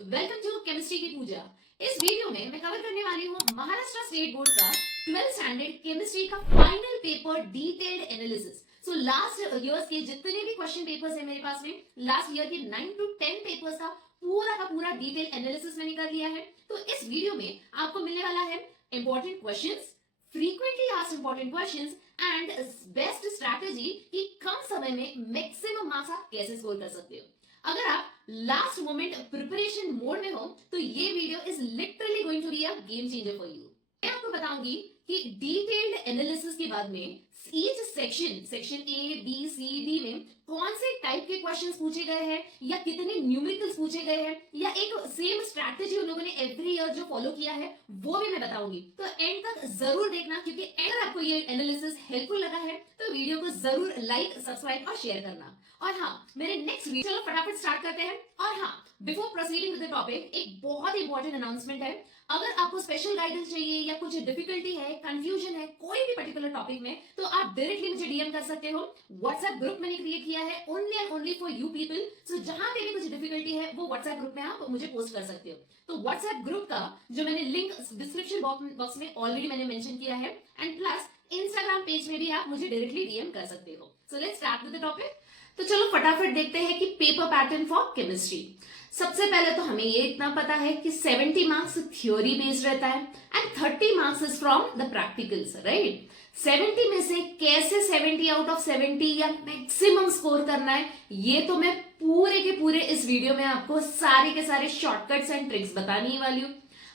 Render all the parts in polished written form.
Welcome to chemistry की पूजा। इस video में मैं कवर करने वाली हूँ महाराष्ट्र स्टेट बोर्ड का 12th स्टैंडर्ड केमिस्ट्री का final paper detailed analysis. So last years के जितने भी क्वेश्चन पेपर्स है मेरे पास में, लास्ट ईयर के 9 to 10 पेपर्स का पूरा डिटेल एनालिसिस मैंने कर लिया है। तो इस वीडियो में आपको मिलने वाला है important questions, frequently asked important questions and best strategy कि कम समय में मैक्सिमम मार्क्स आप कैसे स्कोर कर सकते हो। अगर आप लास्ट मोमेंट प्रिपरेशन मोड में हो तो ये video is literally going to be a game changer for you. मैं आपको बताऊंगी कि डिटेल्ड एनालिसिस के बाद में each section A B C D में कौन से टाइप के क्वेश्चंस पूछे गए हैं या कितने न्यूमेरिकल्स पूछे गए हैं या एक सेम स्ट्रैटेजी उन लोगों ने एवरी ईयर जो फॉलो किया है वो भी मैं बताऊंगी। तो एंड तक जरूर देखना, क्योंकि अगर आपको ये एनालिसिस हेल्पफुल लगा है तो वीडियो को जरूर लाइक, सब्सक्राइब और शेयर करना। और हाँ, मेरे नेक्स्ट वीडियो, चलो फटाफट स्टार्ट करते हैं। और हाँ, before proceeding with the topic, एक बहुत इंपॉर्टेंट अनाउंसमेंट है। अगर आपको स्पेशल गाइडेंस चाहिए या कुछ डिफिकल्टी है, कंफ्यूजन है कोई भी पर्टिकुलर टॉपिक में, तो आप डायरेक्टली मुझे डीएम कर सकते हो। व्हाट्सएप ग्रुप मैंने क्रिएट किया है only and only for you people. So जहां पे भी कुछ डिफिकल्टी है वो व्हाट्सएप ग्रुप में आप मुझे पोस्ट कर सकते हो। तो व्हाट्सएप ग्रुप का जो मैंने लिंक डिस्क्रिप्शन बॉक्स में ऑलरेडी मैंने मेंशन किया है, एंड प्लस इंस्टाग्राम पेज में भी आप मुझे डायरेक्टली डीएम कर सकते हो। So let's start with the topic. तो चलो फटाफट देखते हैं कि पेपर पैटर्न फॉर केमिस्ट्री। सबसे पहले तो हमें ये इतना पता है कि 70 मार्क्स थ्योरी बेस्ड रहता है and 30 marks is from the practicals, right. 70 में से कैसे 70 आउट ऑफ 70 या मैक्सिमम स्कोर करना है, ये तो मैं पूरे के पूरे इस वीडियो में आपको सारे के सारे शॉर्टकट्स एंड ट्रिक्स बताने वाली हूँ।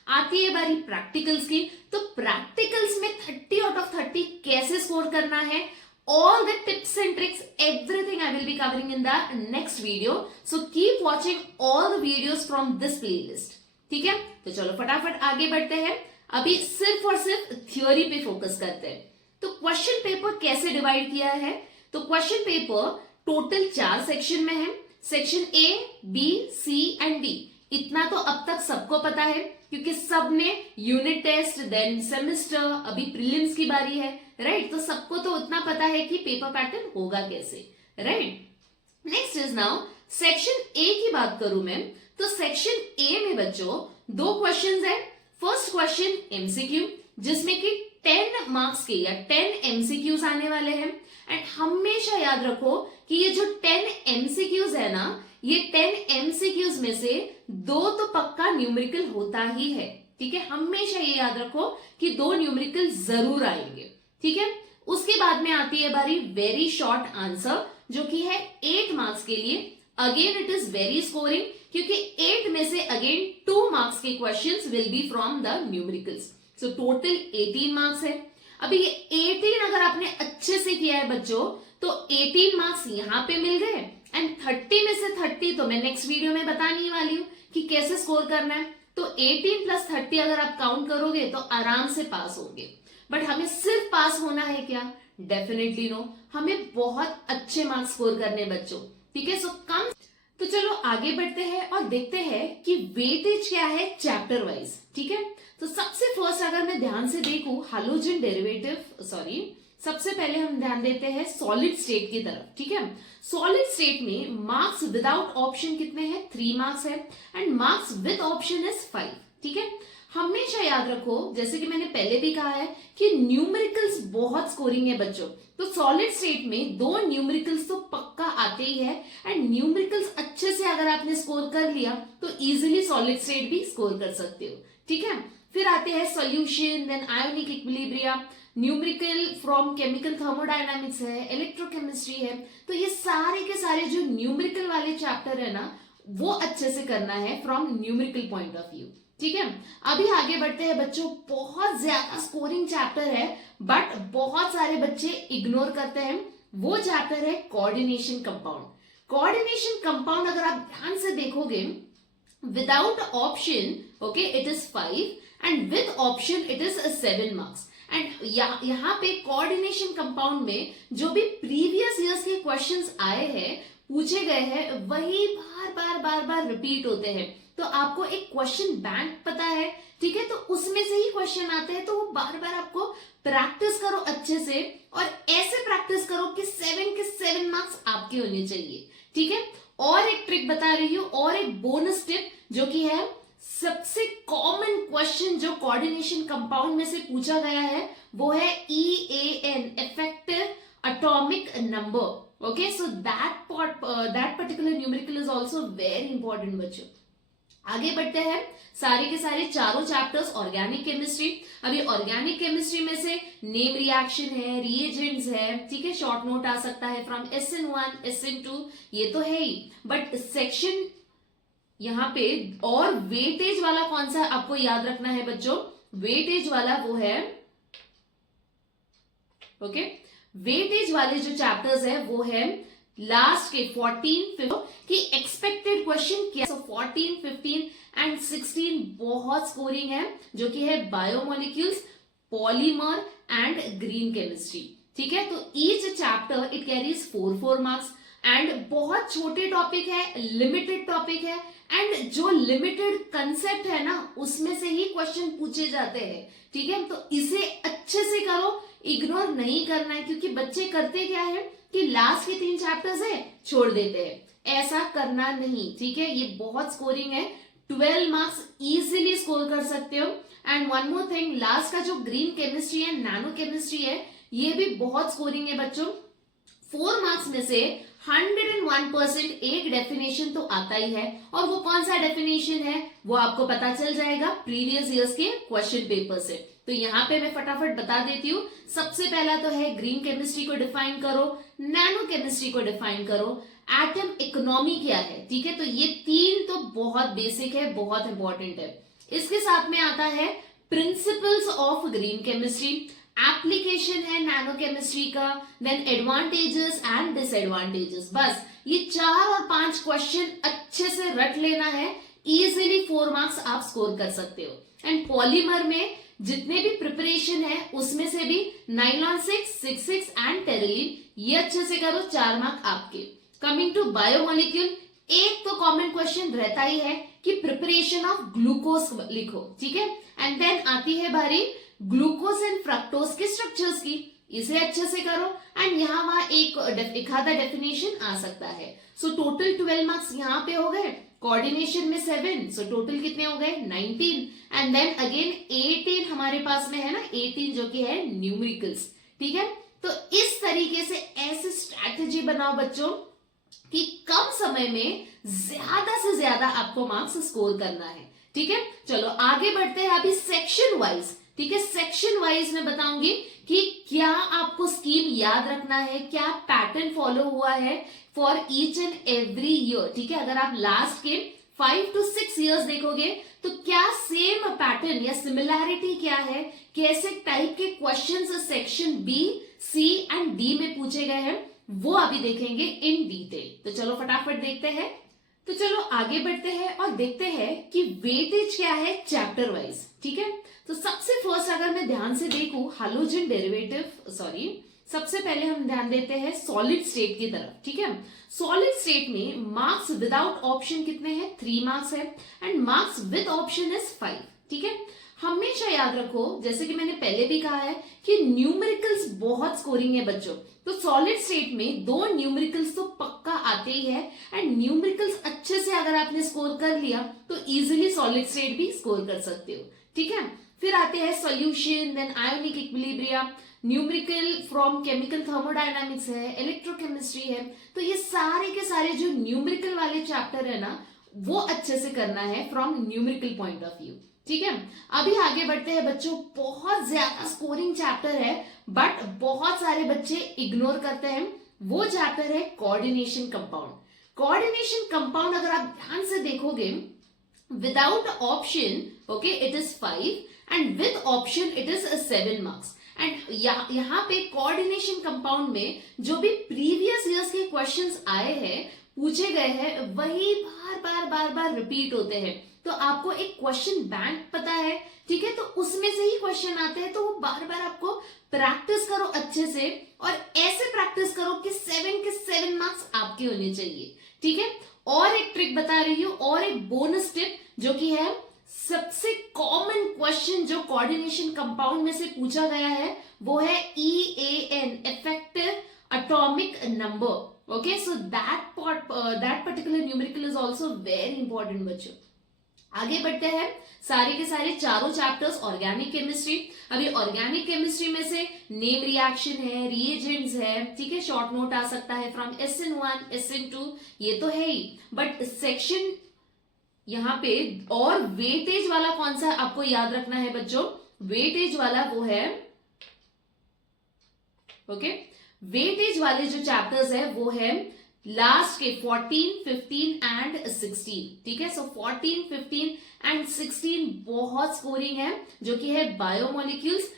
आती है बारी प्रैक्टिकल्स की, तो प्रैक्टिकल्स में 30 आउट ऑफ 30 कैसे स्कोर करना है, all the tips and tricks, everything I will be covering in the next video. So keep watching all the videos from this playlist. ठीक है, तो चलो फटाफट आगे बढ़ते हैं। अभी सिर्फ और सिर्फ थ्योरी पे फोकस करते हैं। तो क्वेश्चन पेपर कैसे डिवाइड किया है, तो क्वेश्चन पेपर टोटल 4 सेक्शन में है। Section A, B, C and D. इतना तो अब तक सबको पता है, क्योंकि सबने यूनिट टेस्ट, देन सेमेस्टर, अभी प्रीलिम्स की बारी है, राइट। तो सबको तो उतना पता है कि पेपर पैटर्न होगा कैसे, right. Next is now section A की बात करूं मैं, तो सेक्शन ए में बच्चों 2 क्वेश्चंस है। फर्स्ट क्वेश्चन एमसीक्यू, जिसमें कि 10 मार्क्स के या 10 एमसीक्यूज आने वाले हैं। एंड हमेशा याद रखो कि ये जो 10 एमसीक्यूज है ना, ये 10 एमसीक्यूज में से 2 तो पक्का न्यूमेरिकल होता ही है, ठीक है। हमेशा ये याद रखो कि 2 न्यूमेरिकल जरूर आएंगे, ठीक है। उसके बाद में आती है बारी वेरी शॉर्ट आंसर, जो कि है 8 मार्क्स के लिए। Again it is very scoring, क्योंकि 8 में से अगेन 2 मार्क्स के questions will be from the numericals. So total 18 marks है। अभी ये 18 अगर आपने अच्छे से किया है बच्चों, तो 18 मार्क्स यहां पे मिल गए, एंड 30 में से 30 तो मैं नेक्स्ट वीडियो में बताने वाली हूं कि कैसे स्कोर करना है। तो 18 प्लस 30 अगर आप काउंट करोगे तो आराम से पास होंगे। बट हमें सिर्फ पास होना है क्या? डेफिनेटली नो, हमें बहुत अच्छे मार्क्स स्कोर करने बच्चों, ठीक है। सो कम, तो चलो आगे बढ़ते हैं और देखते हैं कि वेटेज क्या है चैप्टर वाइज, ठीक है। तो सबसे फर्स्ट अगर मैं ध्यान से देखूं हैलोजन डेरिवेटिव, सबसे पहले हम ध्यान देते हैं सॉलिड स्टेट की तरफ, ठीक है। सॉलिड स्टेट में मार्क्स विदाउट ऑप्शन कितने हैं? 3 मार्क्स है, and marks with option is 5, ठीक है। हमेशा याद रखो, जैसे कि मैंने पहले भी कहा है कि न्यूमेरिकल्स बहुत स्कोरिंग है बच्चों। तो सॉलिड स्टेट में 2 न्यूमेरिकल्स तो पक्का आते ही है, एंड न्यूमेरिकल्स अच्छे से अगर आपने स्कोर कर लिया तो इजीली सॉलिड स्टेट भी स्कोर कर सकते हो, ठीक है। फिर आते हैं solution, then ionic equilibria, numerical from chemical thermodynamics है, इलेक्ट्रोकेमिस्ट्री है। तो ये सारे के सारे जो न्यूमेरिकल वाले चैप्टर है ना, वो अच्छे से करना है from numerical point of view, ठीक है। अभी आगे बढ़ते हैं बच्चों। बहुत ज्यादा स्कोरिंग चैप्टर है, बट बहुत सारे बच्चे इग्नोर करते हैं। वो चैप्टर है कोऑर्डिनेशन कंपाउंड। कोऑर्डिनेशन कंपाउंड अगर आप ध्यान से देखोगे, without option okay it is 5, and with option it is 7 marks. And यहाँ पे कोऑर्डिनेशन कंपाउंड में जो भी प्रीवियस ईयर्स के क्वेश्चंस आए हैं, पूछे गए हैं, वही बार बार रिपीट होते हैं। तो आपको एक क्वेश्चन बैंक पता है, ठीक है, तो उसमें से ही क्वेश्चन आते हैं। तो वो बार बार आपको प्रैक्टिस करो अच्छे से, और ऐसे प्रैक्टिस करो कि 7 के 7 मार्क्स आपके होने चाहिए, ठीक है। और एक ट्रिक बता रही हूं और एक बोनस टिप जो कि है सबसे कॉमन क्वेश्चन जो कोऑर्डिनेशन कंपाउंड में से पूछा गया है वो है EAN, effective atomic number. Okay, so that particular numerical is also very important बच्चों। आगे बढ़ते हैं, सारे के सारे चारों चैप्टर्स ऑर्गेनिक केमिस्ट्री। अभी ऑर्गेनिक केमिस्ट्री में से नेम रिएक्शन है, रिएजेंट्स है, ठीक है, शॉर्ट नोट आ सकता है फ्रॉम SN1 SN2, ये तो है ही, बट सेक्शन यहाँ पे और वेटेज वाला कौन सा आपको याद रखना है बच्चों, वेटेज वाला वो है, ओके, वेटेज वाले जो चैप्टर्स है वो है लास्ट के 14, 15 की एक्सपेक्टेड क्वेश्चन क्या। सो 14, 15 एंड 16 बहुत स्कोरिंग है, जो कि है biomolecules, polymer and green chemistry. ठीक है, तो each chapter it carries 4 marks and बहुत छोटे टॉपिक है, लिमिटेड टॉपिक है, एंड जो लिमिटेड कंसेप्ट है ना उसमें से ही क्वेश्चन पूछे जाते हैं। ठीक है, तो इसे अच्छे से करो, इग्नोर नहीं करना है, क्योंकि बच्चे करते क्या है कि लास्ट के 3 चैप्टर्स है छोड़ देते हैं, ऐसा करना नहीं। ठीक है, ये बहुत स्कोरिंग है, 12 मार्क्स इजीली स्कोर कर सकते हो। And one more thing, last का जो ग्रीन केमिस्ट्री है, नैनो केमिस्ट्री है, ये भी बहुत स्कोरिंग है बच्चों। 4 मार्क्स में से 101% एक डेफिनेशन तो आता ही है, और वो कौन सा डेफिनेशन है वो आपको पता चल जाएगा प्रीवियस ईयर्स के क्वेश्चन पेपर से। तो यहाँ पे मैं फटाफट बता देती हूँ। सबसे पहला तो है ग्रीन केमिस्ट्री को डिफाइन करो, नैनो केमिस्ट्री को डिफाइन करो, एटम इकोनॉमी क्या है। ठीक है, तो ये 3 तो बहुत बेसिक है, बहुत इंपॉर्टेंट है। इसके साथ में आता है principles of green chemistry, application है नैनो केमिस्ट्री का, देन एडवांटेजेस एंड डिसएडवांटेजेस। बस ये 4 और 5 क्वेश्चन अच्छे से रट लेना है, इजीली 4 मार्क्स आप स्कोर कर सकते हो। एंड पॉलीमर में जितने भी प्रिपरेशन है उसमें से भी नाइलॉन 6, 6 एंड टेरिलीन, ये अच्छे से करो, 4 मार्क आपके। कमिंग टू बायोमोलिक्यूल, एक तो कॉमन क्वेश्चन रहता ही है कि प्रिपरेशन ऑफ ग्लूकोज लिखो। ठीक है, एंड देन आती है बारी ग्लूकोज एंड फ्रक्टोज के स्ट्रक्चर्स की, इसे अच्छे से करो। एंड यहाँ वहां एक आधा डेफिनेशन आ सकता है। सो टोटल 12 मार्क्स यहाँ पे हो गए, कोऑर्डिनेशन में 7, सो टोटल कितने हो गए 19, एंड देन अगेन 18 हमारे पास में है ना, 18 जो कि है न्यूमेरिकल्स। ठीक है, तो इस तरीके से ऐसे स्ट्रैटेजी बनाओ बच्चों कि कम समय में ज्यादा से ज्यादा आपको मार्क्स स्कोर करना है। ठीक है, चलो आगे बढ़ते हैं अभी सेक्शन वाइज। ठीक है, सेक्शन वाइज मैं बताऊंगी कि क्या आपको स्कीम याद रखना है, क्या पैटर्न फॉलो हुआ है for each and every year. ठीक है, अगर आप लास्ट के 5 to 6 इयर्स देखोगे तो क्या सेम पैटर्न या सिमिलैरिटी क्या है, कैसे टाइप के questions section B, C and D में पूछे गए हैं, वो अभी देखेंगे इन डिटेल। तो चलो फटाफट देखते हैं। तो चलो आगे बढ़ते हैं और देखते हैं कि वेटेज क्या है चैप्टर वाइज। ठीक है, तो सबसे फर्स्ट अगर मैं ध्यान से देखूं हैलोजन डेरिवेटिव, सबसे पहले हम ध्यान देते हैं सॉलिड स्टेट की तरफ। ठीक है, सॉलिड स्टेट में मार्क्स विदाउट ऑप्शन कितने हैं, 3 मार्क्स है, and marks with option is 5। ठीक है, हमेशा याद रखो, जैसे कि मैंने पहले भी कहा है कि न्यूमेरिकल्स बहुत स्कोरिंग है बच्चों, तो सॉलिड स्टेट में 2 न्यूमेरिकल्स तो पक्का आते ही है, एंड न्यूमेरिकल्स अच्छे से अगर आपने स्कोर कर लिया तो इजीली सॉलिड स्टेट भी स्कोर कर सकते हो। ठीक है, फिर आते हैं solution, then ionic equilibria, numerical from chemical thermodynamics है, इलेक्ट्रोकेमिस्ट्री है। तो ये सारे के सारे जो न्यूमेरिकल वाले चैप्टर है ना वो अच्छे से करना है from numerical point of view. ठीक है, अभी आगे बढ़ते हैं बच्चों, बहुत ज्यादा स्कोरिंग चैप्टर है बट बहुत सारे बच्चे इग्नोर करते हैं, वो चैप्टर है कोऑर्डिनेशन कंपाउंड। कोऑर्डिनेशन कंपाउंड अगर आप ध्यान से देखोगे, without option okay it is 5 and with option it is 7 marks. And यहाँ पे कोऑर्डिनेशन कंपाउंड में जो भी प्रीवियस ईयर्स के क्वेश्चंस आए हैं, पूछे गए हैं, वही बार बार रिपीट होते हैं। तो आपको एक क्वेश्चन बैंक पता है, ठीक है, तो उसमें से ही क्वेश्चन आते हैं, तो वो बार बार आपको प्रैक्टिस करो अच्छे से, और ऐसे प्रैक्टिस करो कि 7 के 7 मार्क्स आपके होने चाहिए। ठीक है, और एक ट्रिक बता रही हूं और एक बोनस टिप जो कि है सबसे कॉमन क्वेश्चन जो कोऑर्डिनेशन कंपाउंड में से पूछा गया है वो है EAN, effective atomic number. Okay, so that particular numerical is also very important बच्चों। आगे बढ़ते हैं, सारे के सारे चारों चैप्टर्स ऑर्गेनिक केमिस्ट्री। अभी ऑर्गेनिक केमिस्ट्री में से नेम रिएक्शन है, रिएजेंट्स है, ठीक है, शॉर्ट नोट आ सकता है फ्रॉम SN1 SN2, ये तो है ही, बट सेक्शन यहाँ पे और वेटेज वाला कौन सा आपको याद रखना है बच्चों, वेटेज वाला वो है, ओके, वेटेज वाले जो चैप्टर्स है वो है लास्ट के 14, 15 एंड 16, ठीक है। सो 14, 15 एंड 16 बहुत स्कोरिंग है, जो कि है biomolecules,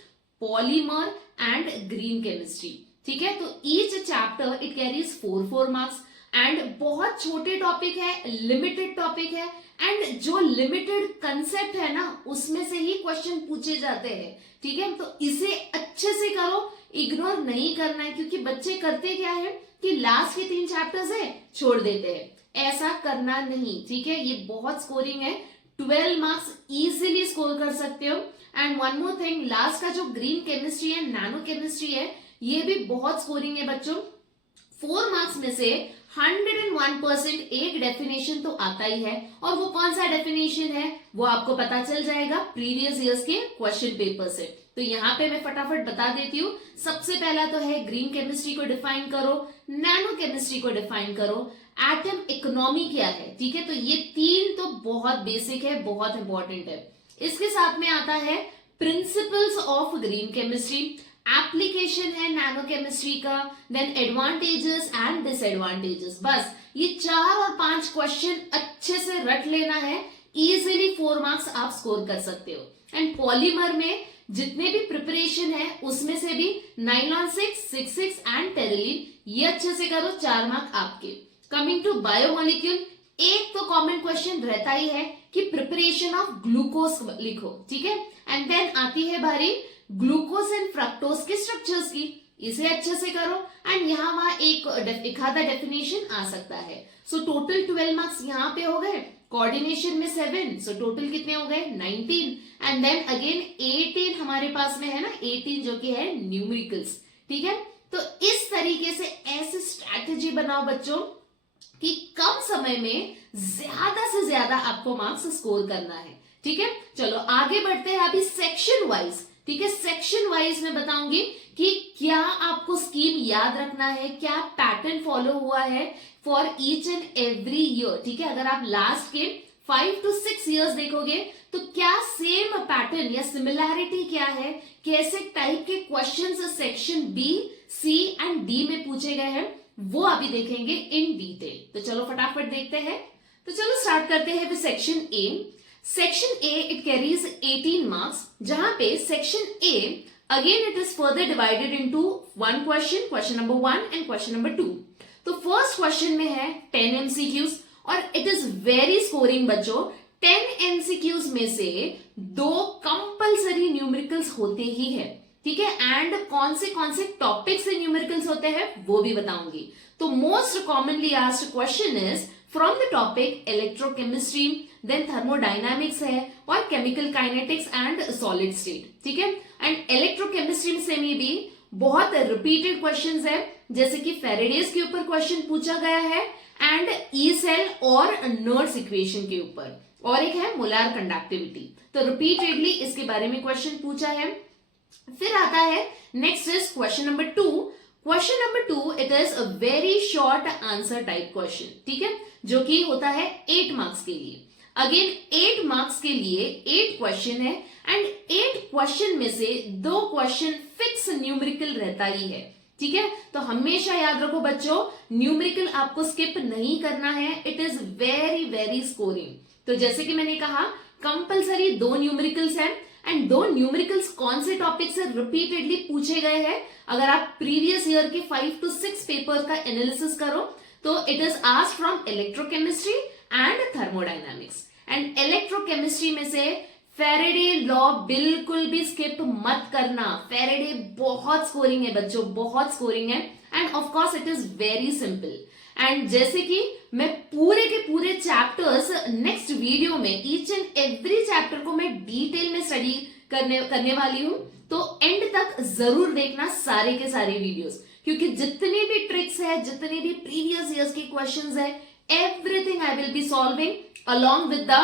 polymer and green chemistry, ठीक है। तो each chapter it carries 4 marks and बहुत छोटे टॉपिक है, लिमिटेड टॉपिक है, एंड जो लिमिटेड कंसेप्ट है ना उसमें से ही क्वेश्चन पूछे जाते हैं, ठीक है। तो इसे अच्छे से करो, इग्नोर नहीं करना है, क्योंकि बच्चे करते क्या है कि लास्ट के 3 चैप्टर्स है छोड़ देते हैं, ऐसा करना नहीं, ठीक है। ये बहुत स्कोरिंग है, 12 मार्क्स इजीली स्कोर कर सकते हो। And one more thing, last का जो ग्रीन केमिस्ट्री है, नैनो केमिस्ट्री है, ये भी बहुत स्कोरिंग है बच्चों। 4 मार्क्स में से 101% एक डेफिनेशन तो आता ही है, और वो कौन सा डेफिनेशन है वो आपको पता चल जाएगा प्रीवियस ईयर्स के क्वेश्चन पेपर से। तो यहाँ पे मैं फटाफट बता देती हूँ। सबसे पहला तो है ग्रीन केमिस्ट्री को डिफाइन करो, नैनो केमिस्ट्री को डिफाइन करो, एटम इकोनॉमी क्या है, ठीक है। तो ये 3 तो बहुत बेसिक है, बहुत इंपॉर्टेंट है। इसके साथ में आता है principles of green chemistry, application है नैनो केमिस्ट्री का, देन एडवांटेजेस एंड डिसएडवांटेजेस। बस ये 4 और 5 क्वेश्चन अच्छे से रट लेना है, इजीली 4 मार्क्स आप स्कोर कर सकते हो। एंड पॉलीमर में जितने भी प्रिपरेशन है उसमें से भी नाइलॉन 6, 6 एंड टेरिलीन, ये अच्छे से करो, 4 मार्क आपके। कमिंग टू बायोमोलिक्यूल, एक तो कॉमन क्वेश्चन रहता ही है कि प्रिपरेशन ऑफ ग्लूकोज लिखो, ठीक है। एंड देन आती है बारी ग्लूकोज एंड फ्रक्टोज के स्ट्रक्चर्स की, इसे अच्छे से करो। एंड यहाँ वहां एक आधा डेफिनेशन आ सकता है। सो टोटल 12 मार्क्स यहाँ पे हो गए, कोऑर्डिनेशन में 7, सो टोटल कितने हो गए 19, एंड देन अगेन 18 हमारे पास में है ना, 18 जो कि है न्यूमेरिकल्स, ठीक है। तो इस तरीके से ऐसी स्ट्रैटेजी बनाओ बच्चों कि कम समय में ज्यादा से ज्यादा आपको मार्क्स स्कोर करना है, ठीक है। चलो आगे बढ़ते हैं अभी सेक्शन वाइज, ठीक है। सेक्शन वाइज मैं बताऊंगी कि क्या आपको स्कीम याद रखना है, क्या पैटर्न फॉलो हुआ है for each and every year, ठीक है। अगर आप लास्ट के 5 to 6 ईयर्स देखोगे तो क्या सेम पैटर्न या सिमिलैरिटी क्या है, कैसे टाइप के questions section B, C and D में पूछे गए हैं, वो अभी देखेंगे इन डिटेल। तो चलो फटाफट देखते हैं। तो चलो स्टार्ट करते हैं with section A. Section A it carries 18 marks, जहां पे section A again it is further divided into 1 question, question number 1 and question number 2। तो फर्स्ट क्वेश्चन में है 10 MCQs और इट इज वेरी स्कोरिंग बच्चों। 10 MCQs में से 2 कंपल्सरी न्यूमेरिकल्स होते ही है, ठीक है। एंड कौन से टॉपिक से न्यूमेरिकल्स होते हैं वो भी बताऊंगी। तो most commonly asked question is from the topic electrochemistry, then thermodynamics है, और chemical kinetics and solid state, ठीक है। एंड इलेक्ट्रोकेमिस्ट्री से में भी बहुत रिपीटेड क्वेश्चंस है, जैसे कि फेरेडेज के ऊपर क्वेश्चन पूछा गया है, एंड ई सेल और नर्स इक्वेशन के ऊपर, और एक है मोलार कंडक्टिविटी। तो रिपीटेडली इसके बारे में क्वेश्चन पूछा है। फिर आता है next is question number 2। Question number 2 it is a very short answer type question, ठीक है, जो कि होता है 8 मार्क्स के लिए। अगेन 8 मार्क्स के लिए 8 क्वेश्चन है, एंड 8 क्वेश्चन में से 2 क्वेश्चन फिक्स न्यूमेरिकल रहता ही है, ठीक है। तो हमेशा याद रखो बच्चों, न्यूमेरिकल आपको स्किप नहीं करना है, it is very very scoring. तो जैसे कि मैंने कहा कंपल्सरी 2 न्यूमेरिकल्स हैं, एंड 2 न्यूमेरिकल्स कौन से टॉपिक से रिपीटेडली पूछे गए हैं। अगर आप प्रीवियस ईयर के 5 to 6 पेपर का एनालिसिस करो तो it is asked from electrochemistry and thermodynamics. And electrochemistry में से फेरेडे लॉ बिल्कुल भी स्किप मत करना, फेरेडे बहुत स्कोरिंग है बच्चों, बहुत स्कोरिंग है, end of course it is very simple. And जैसे कि मैं पूरे के पूरे चैप्टर्स नेक्स्ट वीडियो में ईच एंड एवरी चैप्टर को मैं डिटेल में स्टडी करने वाली हूं, तो एंड तक जरूर देखना सारे के सारे वीडियोस, क्योंकि जितने भी ट्रिक्स है, जितने भी प्रीवियस ईयर्स के क्वेश्चंस है, everything I will be solving along with the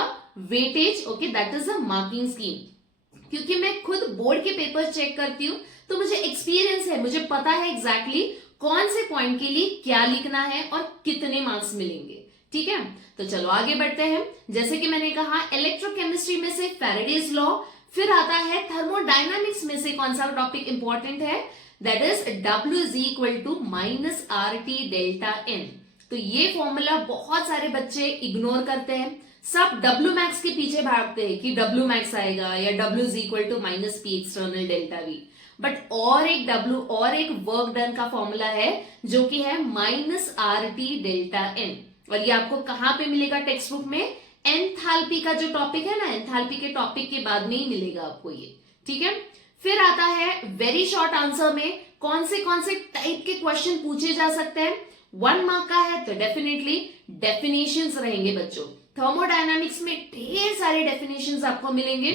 weightage, okay, that is the marking scheme. क्योंकि मैं खुद बोर्ड के पेपर चेक करती हूँ, तो मुझे एक्सपीरियंस है, मुझे पता है एग्जैक्टली कौन से पॉइंट के लिए क्या लिखना है और कितने मार्क्स मिलेंगे। ठीक है, तो चलो आगे बढ़ते हैं। जैसे कि मैंने कहा, इलेक्ट्रोकेमिस्ट्री में से फैराडेज लॉ, फिर आता है थर्मोडायनामिक्स में से कौन सा टॉपिक इंपॉर्टेंट है, that is W is equal to minus RT delta N। तो ये फॉर्मूला बहुत सारे बच्चे इग्नोर करते हैं, सब W मैक्स के पीछे भागते हैं कि W मैक्स आएगा या W is equal to minus P external delta V। But और एक W और एक वर्क डन का फॉर्मूला है जो कि है माइनस RT डेल्टा N, और ये आपको कहां पे मिलेगा टेक्स्ट बुक में, एंथैल्पी का जो टॉपिक है ना, एंथैल्पी के टॉपिक के बाद में ही मिलेगा आपको ये। ठीक है, फिर आता है वेरी शॉर्ट आंसर में कौन से टाइप के क्वेश्चन पूछे जा सकते हैं। 1 मार्क का है तो डेफिनेटली डेफिनेशंस रहेंगे बच्चों। थर्मोडायनामिक्स में ढेर सारे डेफिनेशंस आपको मिलेंगे,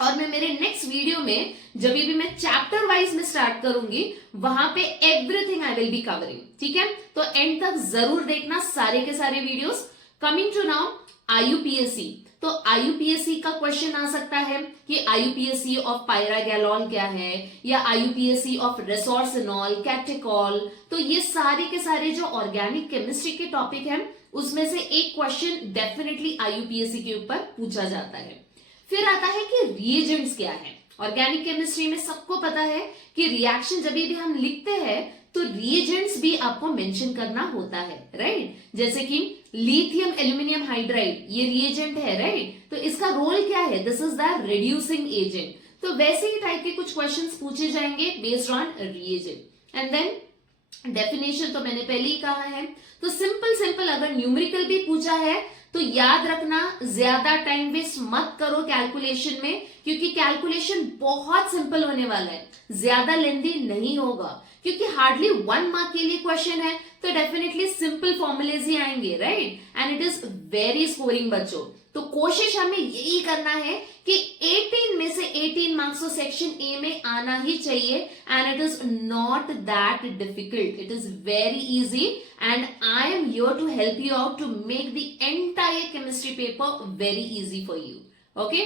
और मैं मेरे नेक्स्ट वीडियो में जब भी मैं चैप्टर वाइज में स्टार्ट करूंगी, वहां पे everything I will be covering. ठीक है, तो एंड तक जरूर देखना सारे के सारे videos. Coming to now IUPAC, तो IUPAC का क्वेश्चन आ सकता है कि IUPAC ऑफ पायरागैलॉल क्या है, या IUPAC ऑफ रेसोर्सिनॉल, कैटेकॉल। तो ये सारे के सारे जो ऑर्गेनिक केमिस्ट्री के टॉपिक हैं, उसमें से एक क्वेश्चन डेफिनेटली IUPAC के ऊपर पूछा जाता है। फिर आता है कि रिएजेंट्स क्या है। ऑर्गेनिक केमिस्ट्री में सबको पता है कि रिएक्शन जब भी हम लिखते हैं तो रिएजेंट्स भी आपको मेंशन करना होता है, राइट। जैसे कि लिथियम एल्यूमिनियम हाइड्राइड, ये रिएजेंट है, राइट, तो इसका रोल क्या है, this is the reducing agent. तो वैसे ही टाइप के कुछ क्वेश्चंस पूछे जाएंगे based on reagent. And then definition तो मैंने पहले ही कहा है। तो सिंपल अगर न्यूमेरिकल भी पूछा है तो याद रखना, ज्यादा टाइम वेस्ट मत करो कैलकुलेशन में, क्योंकि कैलकुलेशन बहुत सिंपल होने वाला है, ज्यादा लेंदी नहीं होगा, क्योंकि हार्डली 1 मार्क के लिए क्वेश्चन है, तो डेफिनेटली सिंपल फॉर्मुलेज ही आएंगे, right, and it is very scoring बच्चों। तो कोशिश हमें यही करना है कि 18 में से 18 मार्क्स तो सेक्शन ए में आना ही चाहिए, and it is not that difficult, it is very easy, and I am here to help you out to make the entire chemistry paper very easy for you. Okay,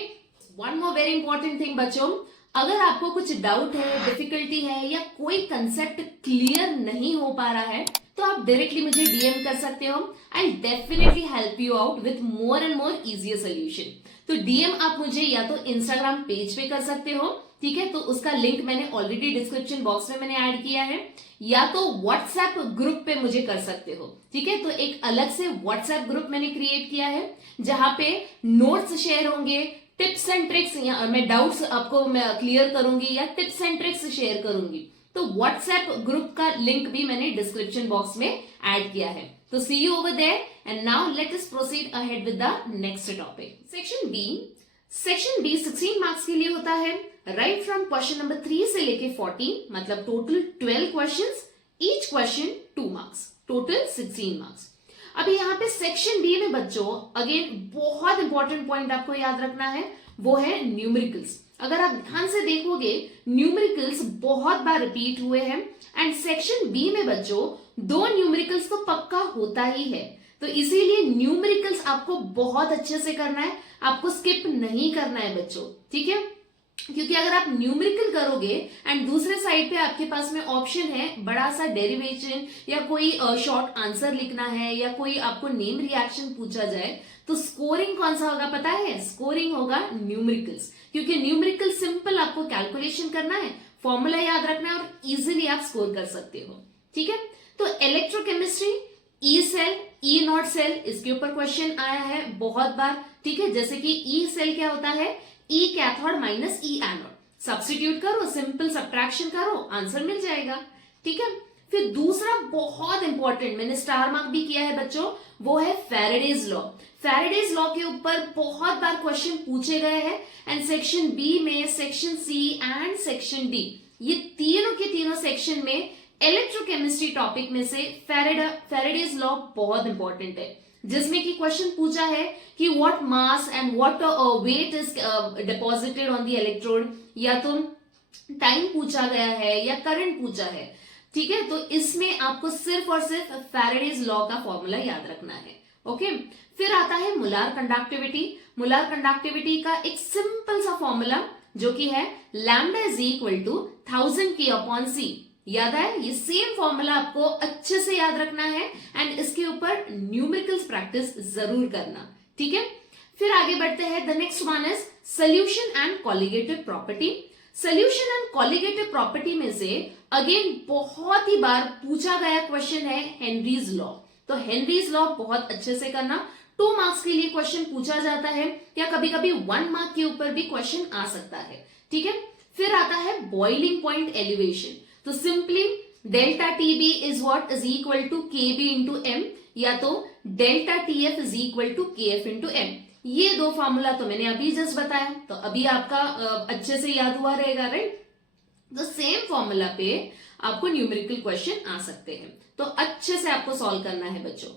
one more very important thing बच्चों, अगर आपको कुछ doubt है, difficulty है, या कोई concept clear नहीं हो पा रहा है, तो आप डायरेक्टली मुझे DM कर सकते हो। I definitely help you out with more and more easier solution. तो DM आप मुझे या तो इंस्टाग्राम पेज पे कर सकते हो, ठीक है, तो उसका लिंक मैंने ऑलरेडी डिस्क्रिप्शन बॉक्स में मैंने ऐड किया है, या तो व्हाट्सएप ग्रुप पे मुझे कर सकते हो। ठीक है, तो एक अलग से व्हाट्सएप ग्रुप मैंने क्रिएट किया है जहां पे नोट्स शेयर होंगे, टिप्स एंड ट्रिक्स, या मैं डाउट्स आपको मैं क्लियर करूंगी या टिप्स एंड ट्रिक्स शेयर करूंगी। तो व्हाट्सएप ग्रुप का लिंक भी मैंने डिस्क्रिप्शन बॉक्स में ऐड किया है। तो see you over there, and now let us proceed ahead with the next topic. Section B 16 marks के लिए होता है, राइट फ्रॉम क्वेश्चन नंबर 3 से लेके 14, मतलब total 12 questions, each question 2 marks, total 16 marks. अभी यहाँ पे सेक्शन बी में बच्चों अगेन बहुत इंपॉर्टेंट पॉइंट आपको याद रखना है, वो है न्यूमेरिकल्स। अगर आप ध्यान से देखोगे न्यूमेरिकल्स बहुत बार रिपीट हुए हैं, एंड सेक्शन बी में बच्चों 2 न्यूमेरिकल्स तो पक्का होता ही है, तो इसीलिए न्यूमेरिकल्स आपको बहुत अच्छे से करना है, आपको स्किप नहीं करना है बच्चों। ठीक है, क्योंकि अगर आप न्यूमेरिकल करोगे एंड दूसरे साइड पे आपके पास में ऑप्शन है बड़ा सा डेरिवेशन, या कोई शॉर्ट आंसर लिखना है, या कोई आपको नेम रिएक्शन पूछा जाए, तो स्कोरिंग कौन सा होगा पता है, स्कोरिंग होगा न्यूमेरिकल्स, क्योंकि न्यूमेरिकल सिंपल आपको कैलकुलेशन करना है, फॉर्मूला याद रखना है, और इजिली आप स्कोर कर सकते हो। ठीक है, तो electrochemistry, E cell, E nought cell, इसके ऊपर क्वेश्चन आया है बहुत बार। ठीक है, जैसे कि ई सेल क्या होता है, ई कैथोड माइनस ई एनोड, सब्स्टिट्यूट करो, सिंपल सब्ट्रैक्शन करो, आंसर मिल जाएगा। ठीक है, फिर दूसरा बहुत इंपॉर्टेंट, मैंने स्टार मार्क भी किया है बच्चों, वो है फैराडेज लॉ। फैराडेज लॉ के ऊपर बहुत बार क्वेश्चन पूछे गए हैं, एंड सेक्शन बी में, section C and section D, ये तीनों के तीनों सेक्शन में इलेक्ट्रोकेमिस्ट्री टॉपिक में से फैराडेज लॉ बहुत इंपॉर्टेंट है, जिसमें कि क्वेश्चन पूछा है कि what mass and what weight is deposited on the electrode, या तो टाइम पूछा गया है या करंट पूछा है। ठीक है, तो इसमें आपको सिर्फ और सिर्फ फैराडेज लॉ का फॉर्मूला याद रखना है। ओके, फिर आता है मोलार कंडक्टिविटी। मोलार कंडक्टिविटी का एक सिंपल सा फॉर्मूला जो कि है lambda is equal to 1000 K upon C। याद है, ये सेम फॉर्मूला आपको अच्छे से याद रखना है एंड इसके ऊपर न्यूमेरिकल्स प्रैक्टिस जरूर करना। ठीक है, फिर आगे बढ़ते हैं। The next one is solution and colligative property. Solution and colligative property में से अगेन बहुत ही बार पूछा गया क्वेश्चन है हेनरीज लॉ। तो हेनरीज लॉ बहुत अच्छे से करना। 2 मार्क्स के लिए क्वेश्चन पूछा जाता है या कभी कभी 1 मार्क के ऊपर भी क्वेश्चन आ सकता है। ठीक है, फिर आता है बॉइलिंग पॉइंट एलिवेशन। तो simply delta TB is what is equal to KB into M, या तो delta TF is equal to KF into M. ये 2 फॉर्मूला तो मैंने अभी जस्ट बताया, तो अभी आपका अच्छे से याद हुआ रहेगा, राइट। तो सेम फॉर्मूला पे आपको न्यूमेरिकल क्वेश्चन आ सकते हैं, तो अच्छे से आपको सॉल्व करना है बच्चों।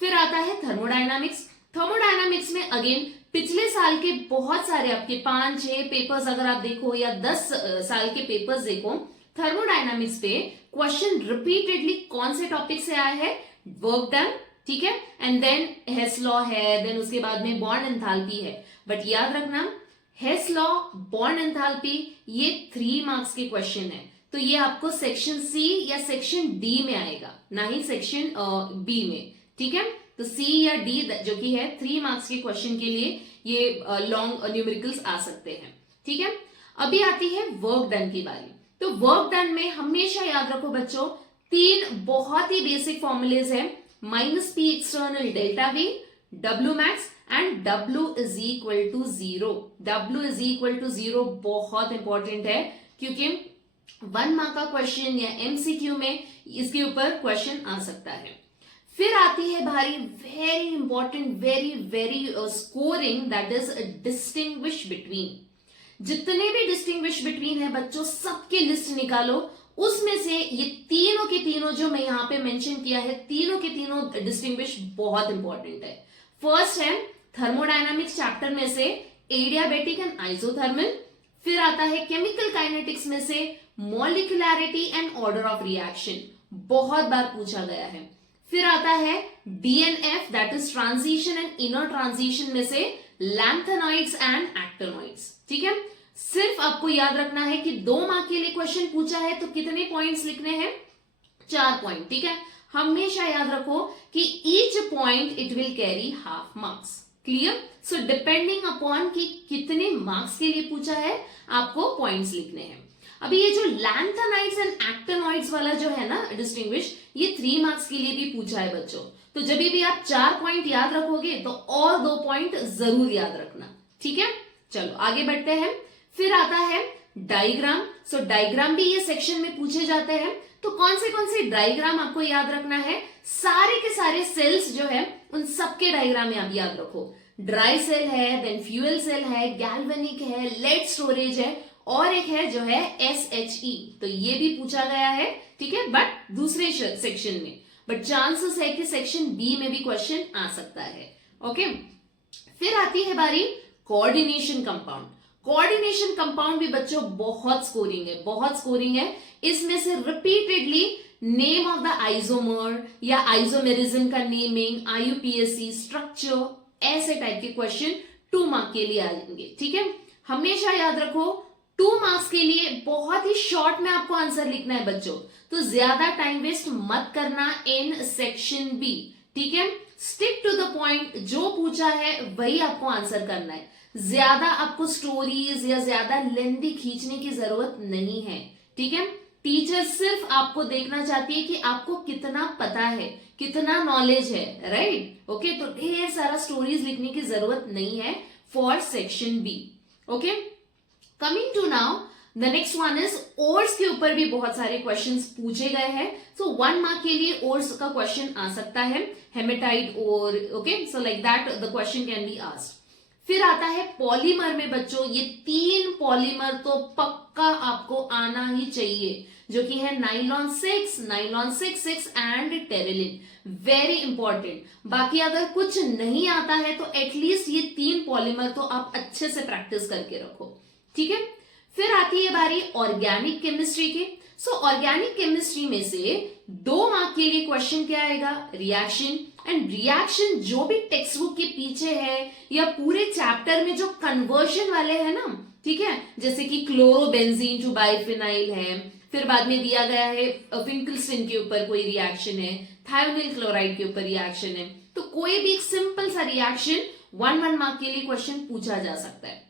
फिर आता है थर्मोडायनामिक्स। थर्मोडायनामिक्स में अगेन पिछले साल के बहुत सारे आपके 5-6 पेपर्स अगर आप देखो या 10 साल के पेपर्स देखो, थर्मोडायनामिक्स पे क्वेश्चन रिपीटेडली कौन से टॉपिक से आया है, वर्क डन, ठीक है, एंड देन हेस लॉ है, देन उसके बाद में बॉन्ड एंथैल्पी है। बट याद रखना हेस लॉ, बॉन्ड एंथैल्पी ये 3 मार्क्स के क्वेश्चन है, तो ये आपको सेक्शन सी या सेक्शन डी में आएगा, ना ही सेक्शन बी में। ठीक है, तो सी या डी जो कि है 3 मार्क्स के क्वेश्चन के लिए ये लॉन्ग न्यूमेरिकल्स आ सकते हैं। ठीक है, अभी आती है वर्क डन की बारी। तो वर्क डन में हमेशा याद रखो बच्चों 3 बहुत ही बेसिक फॉर्मूलेज है, minus P external delta V, W max and W is equal to 0। W is equal to 0 बहुत इंपॉर्टेंट है, क्योंकि 1 मार्क का क्वेश्चन या एमसीक्यू में इसके ऊपर क्वेश्चन आ सकता है। फिर आती है भारी very important, very very scoring, that is distinguish between. जितने भी डिस्टिंग्विश बिटवीन है बच्चों, सबकी लिस्ट निकालो, उसमें से ये तीनों के तीनों जो मैं यहाँ पे मेंशन किया है, तीनों के तीनों डिस्टिंग्विश बहुत इंपॉर्टेंट है। फर्स्ट है थर्मोडायनामिक्स चैप्टर में से एडियाबैटिक एंड आइसोथर्मल। फिर आता है केमिकल काइनेटिक्स में से मॉलिक्यूलैरिटी एंड ऑर्डर ऑफ रिएक्शन, बहुत बार पूछा गया है। फिर आता है DNF, that is transition and inner transition में से लैंथेनॉइड्स एंड एक्टिनॉइड्स। ठीक है, सिर्फ आपको याद रखना है कि 2 मार्क के लिए क्वेश्चन पूछा है तो कितने पॉइंट्स लिखने हैं, 4 पॉइंट। ठीक है, हमेशा याद रखो कि each point it will carry half marks. Clear? So depending upon कि कितने मार्क्स के लिए पूछा है आपको पॉइंट्स लिखने हैं। अभी ये जो लैंथेनाइड्स एंड एक्टिनॉइड्स वाला जो है ना डिस्टिंग्विश, ये 3 मार्क्स के लिए भी पूछा है बच्चों। तो जब भी आप 4 पॉइंट याद रखोगे तो और 2 पॉइंट जरूर याद रखना। ठीक है, चलो आगे बढ़ते हैं। फिर आता है डायग्राम। सो डायग्राम भी ये सेक्शन में पूछे जाते हैं। तो कौन से डायग्राम आपको याद रखना है, सारे के सारे सेल्स जो है उन सबके डायग्राम में आप याद रखो। ड्राई सेल है, देन फ्यूएल सेल है, गैल्वेनिक है, लेड स्टोरेज है, और एक है जो है SHE। तो ये भी पूछा गया है, ठीक है, बट दूसरे सेक्शन में। बट चांसेस है कि सेक्शन बी में भी क्वेश्चन आ सकता है। ओके, फिर आती है बारी कोऑर्डिनेशन कंपाउंड। कोऑर्डिनेशन कंपाउंड भी बच्चों बहुत स्कोरिंग है, बहुत स्कोरिंग है। इसमें से repeatedly name of the isomer या आइसोमेरिज्म का नेमिंग, IUPAC, स्ट्रक्चर, ऐसे टाइप के क्वेश्चन 2 मार्क के लिए आ जाएंगे। ठीक है, हमेशा याद रखो 2 मार्क्स के लिए बहुत ही शॉर्ट में आपको आंसर लिखना है बच्चों, तो ज्यादा टाइम वेस्ट मत करना इन सेक्शन बी। ठीक है, स्टिक टू द पॉइंट, जो पूछा है वही आपको आंसर करना है। ज्यादा आपको स्टोरीज या ज्यादा लेंथी खींचने की जरूरत नहीं है। ठीक है, टीचर सिर्फ आपको देखना चाहती है कि आपको कितना पता है, कितना नॉलेज है, राइट। ओके, तो ढेर सारा स्टोरीज लिखने की जरूरत नहीं है for section B. Okay, coming to now the next one is ores के ऊपर भी बहुत सारे क्वेश्चंस पूछे गए हैं। सो 1 मार्क के लिए ओर्स का क्वेश्चन आ सकता है, hematite ore. Okay, so like that the question can be asked. फिर आता है पॉलीमर में बच्चों, ये 3 पॉलीमर तो पक्का आपको आना ही चाहिए, जो कि है nylon 6, nylon 6 and Terylene. Very important. बाकी अगर कुछ नहीं आता है तो एटलीस्ट ये 3 पॉलीमर तो आप अच्छे से प्रैक्टिस करके रखो। ठीक है, फिर आती है बारी ऑर्गेनिक केमिस्ट्री के। सो ऑर्गेनिक केमिस्ट्री में से 2 मार्क के लिए क्वेश्चन क्या आएगा, रिएक्शन। एंड रिएक्शन जो भी टेक्स्ट बुक के पीछे है या पूरे चैप्टर में जो कन्वर्जन वाले हैं ना, ठीक है, जैसे कि क्लोरोबेंजीन टू बाइफिनाइल है, फिर बाद में दिया गया है विंकलस्टीन के ऊपर कोई रिएक्शन है, थायोनिल क्लोराइड के ऊपर रिएक्शन है, तो कोई भी एक सिंपल सा रिएक्शन 1 मार्क के लिए क्वेश्चन पूछा जा सकता है।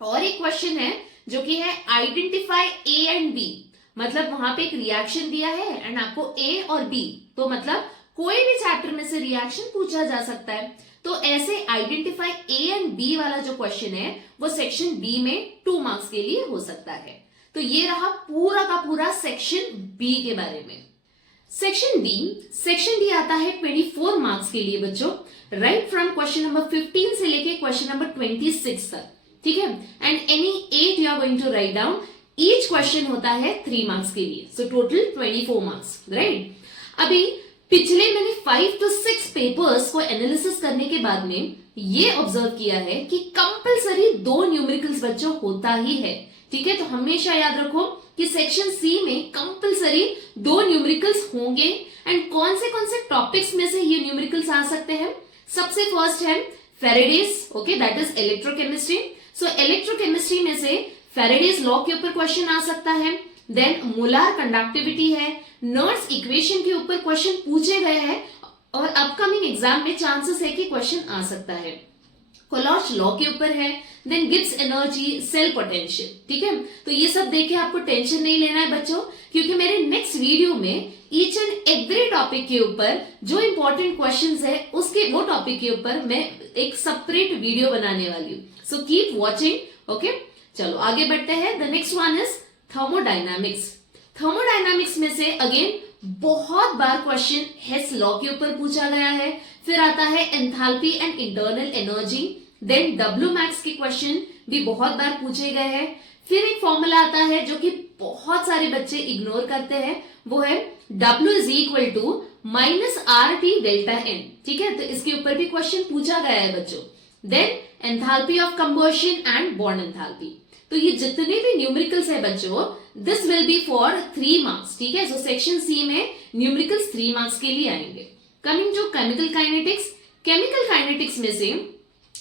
और एक क्वेश्चन है जो कि है आइडेंटिफाई ए एंड बी, मतलब वहां पे एक रिएक्शन दिया है एंड आपको ए और बी, तो मतलब कोई भी चैप्टर में से रिएक्शन पूछा जा सकता है। तो ऐसे आइडेंटिफाई ए एंड बी वाला जो क्वेश्चन है वो सेक्शन बी में 2 मार्क्स के लिए हो सकता है। तो ये रहा पूरा का पूरा सेक्शन बी के बारे में। सेक्शन डी आता है 24 मार्क्स के लिए बच्चों, राइट फ्रॉम क्वेश्चन नंबर 15 से लेके क्वेश्चन नंबर 26 तक, ठीक है। And any 8 you are going to write down, each question होता है 3 मार्क्स के लिए, सो टोटल 24 मार्क्स, राइट। अभी पिछले मैंने 5 to 6 पेपर्स को एनालिसिस करने के बाद में ये ऑब्जर्व किया है कि कंपलसरी 2 न्यूमेरिकल्स बच्चों होता ही है, ठीक है। तो हमेशा याद रखो कि सेक्शन सी में कंपलसरी 2 न्यूमेरिकल्स होंगे। एंड कौन से टॉपिक्स में से ये न्यूमेरिकल्स आ सकते हैं, सबसे फर्स्ट है Faraday's, okay, that is electrochemistry. So electrochemistry में से फेरेडेज लॉ के ऊपर क्वेश्चन आ सकता है, देन मोलार कंडक्टिविटी है, नर्स इक्वेशन के ऊपर क्वेश्चन पूछे गए हैं और अपकमिंग एग्जाम में चांसेस है कि क्वेश्चन आ सकता है, कोलॉश लॉ के ऊपर है, then Gibbs energy, cell potential, ठीक है। तो ये सब देखे आपको टेंशन नहीं लेना है बच्चों, क्योंकि मेरे नेक्स्ट वीडियो में ईच एंड एवरी टॉपिक के ऊपर जो इंपॉर्टेंट क्वेश्चंस है उसके वो टॉपिक के ऊपर मैं एक सेपरेट वीडियो बनाने वाली हूँ, सो कीप वॉचिंग, ओके। चलो आगे बढ़ते हैं। The next one is thermodynamics. Thermodynamics में से अगेन बहुत बार क्वेश्चन हेस लॉ के ऊपर पूछा गया है, फिर आता है enthalpy and internal energy, then W max के क्वेश्चन भी बहुत बार पूछे गए हैं। फिर एक फॉर्मूला आता है जो कि बहुत सारे बच्चे इग्नोर करते हैं, वो है W is equal to -RT delta N, ठीक है। तो इसके ऊपर भी क्वेश्चन पूछा गया है बच्चों। Then enthalpy of combustion and bond enthalpy. तो ये जितने भी न्यूमेरिकल्स है बच्चों, this will be for 3 marks, ठीक है। सो सेक्शन सी में न्यूमेरिकल्स 3 मार्क्स के लिए आएंगे। Coming to chemical kinetics, chemical kinetics में से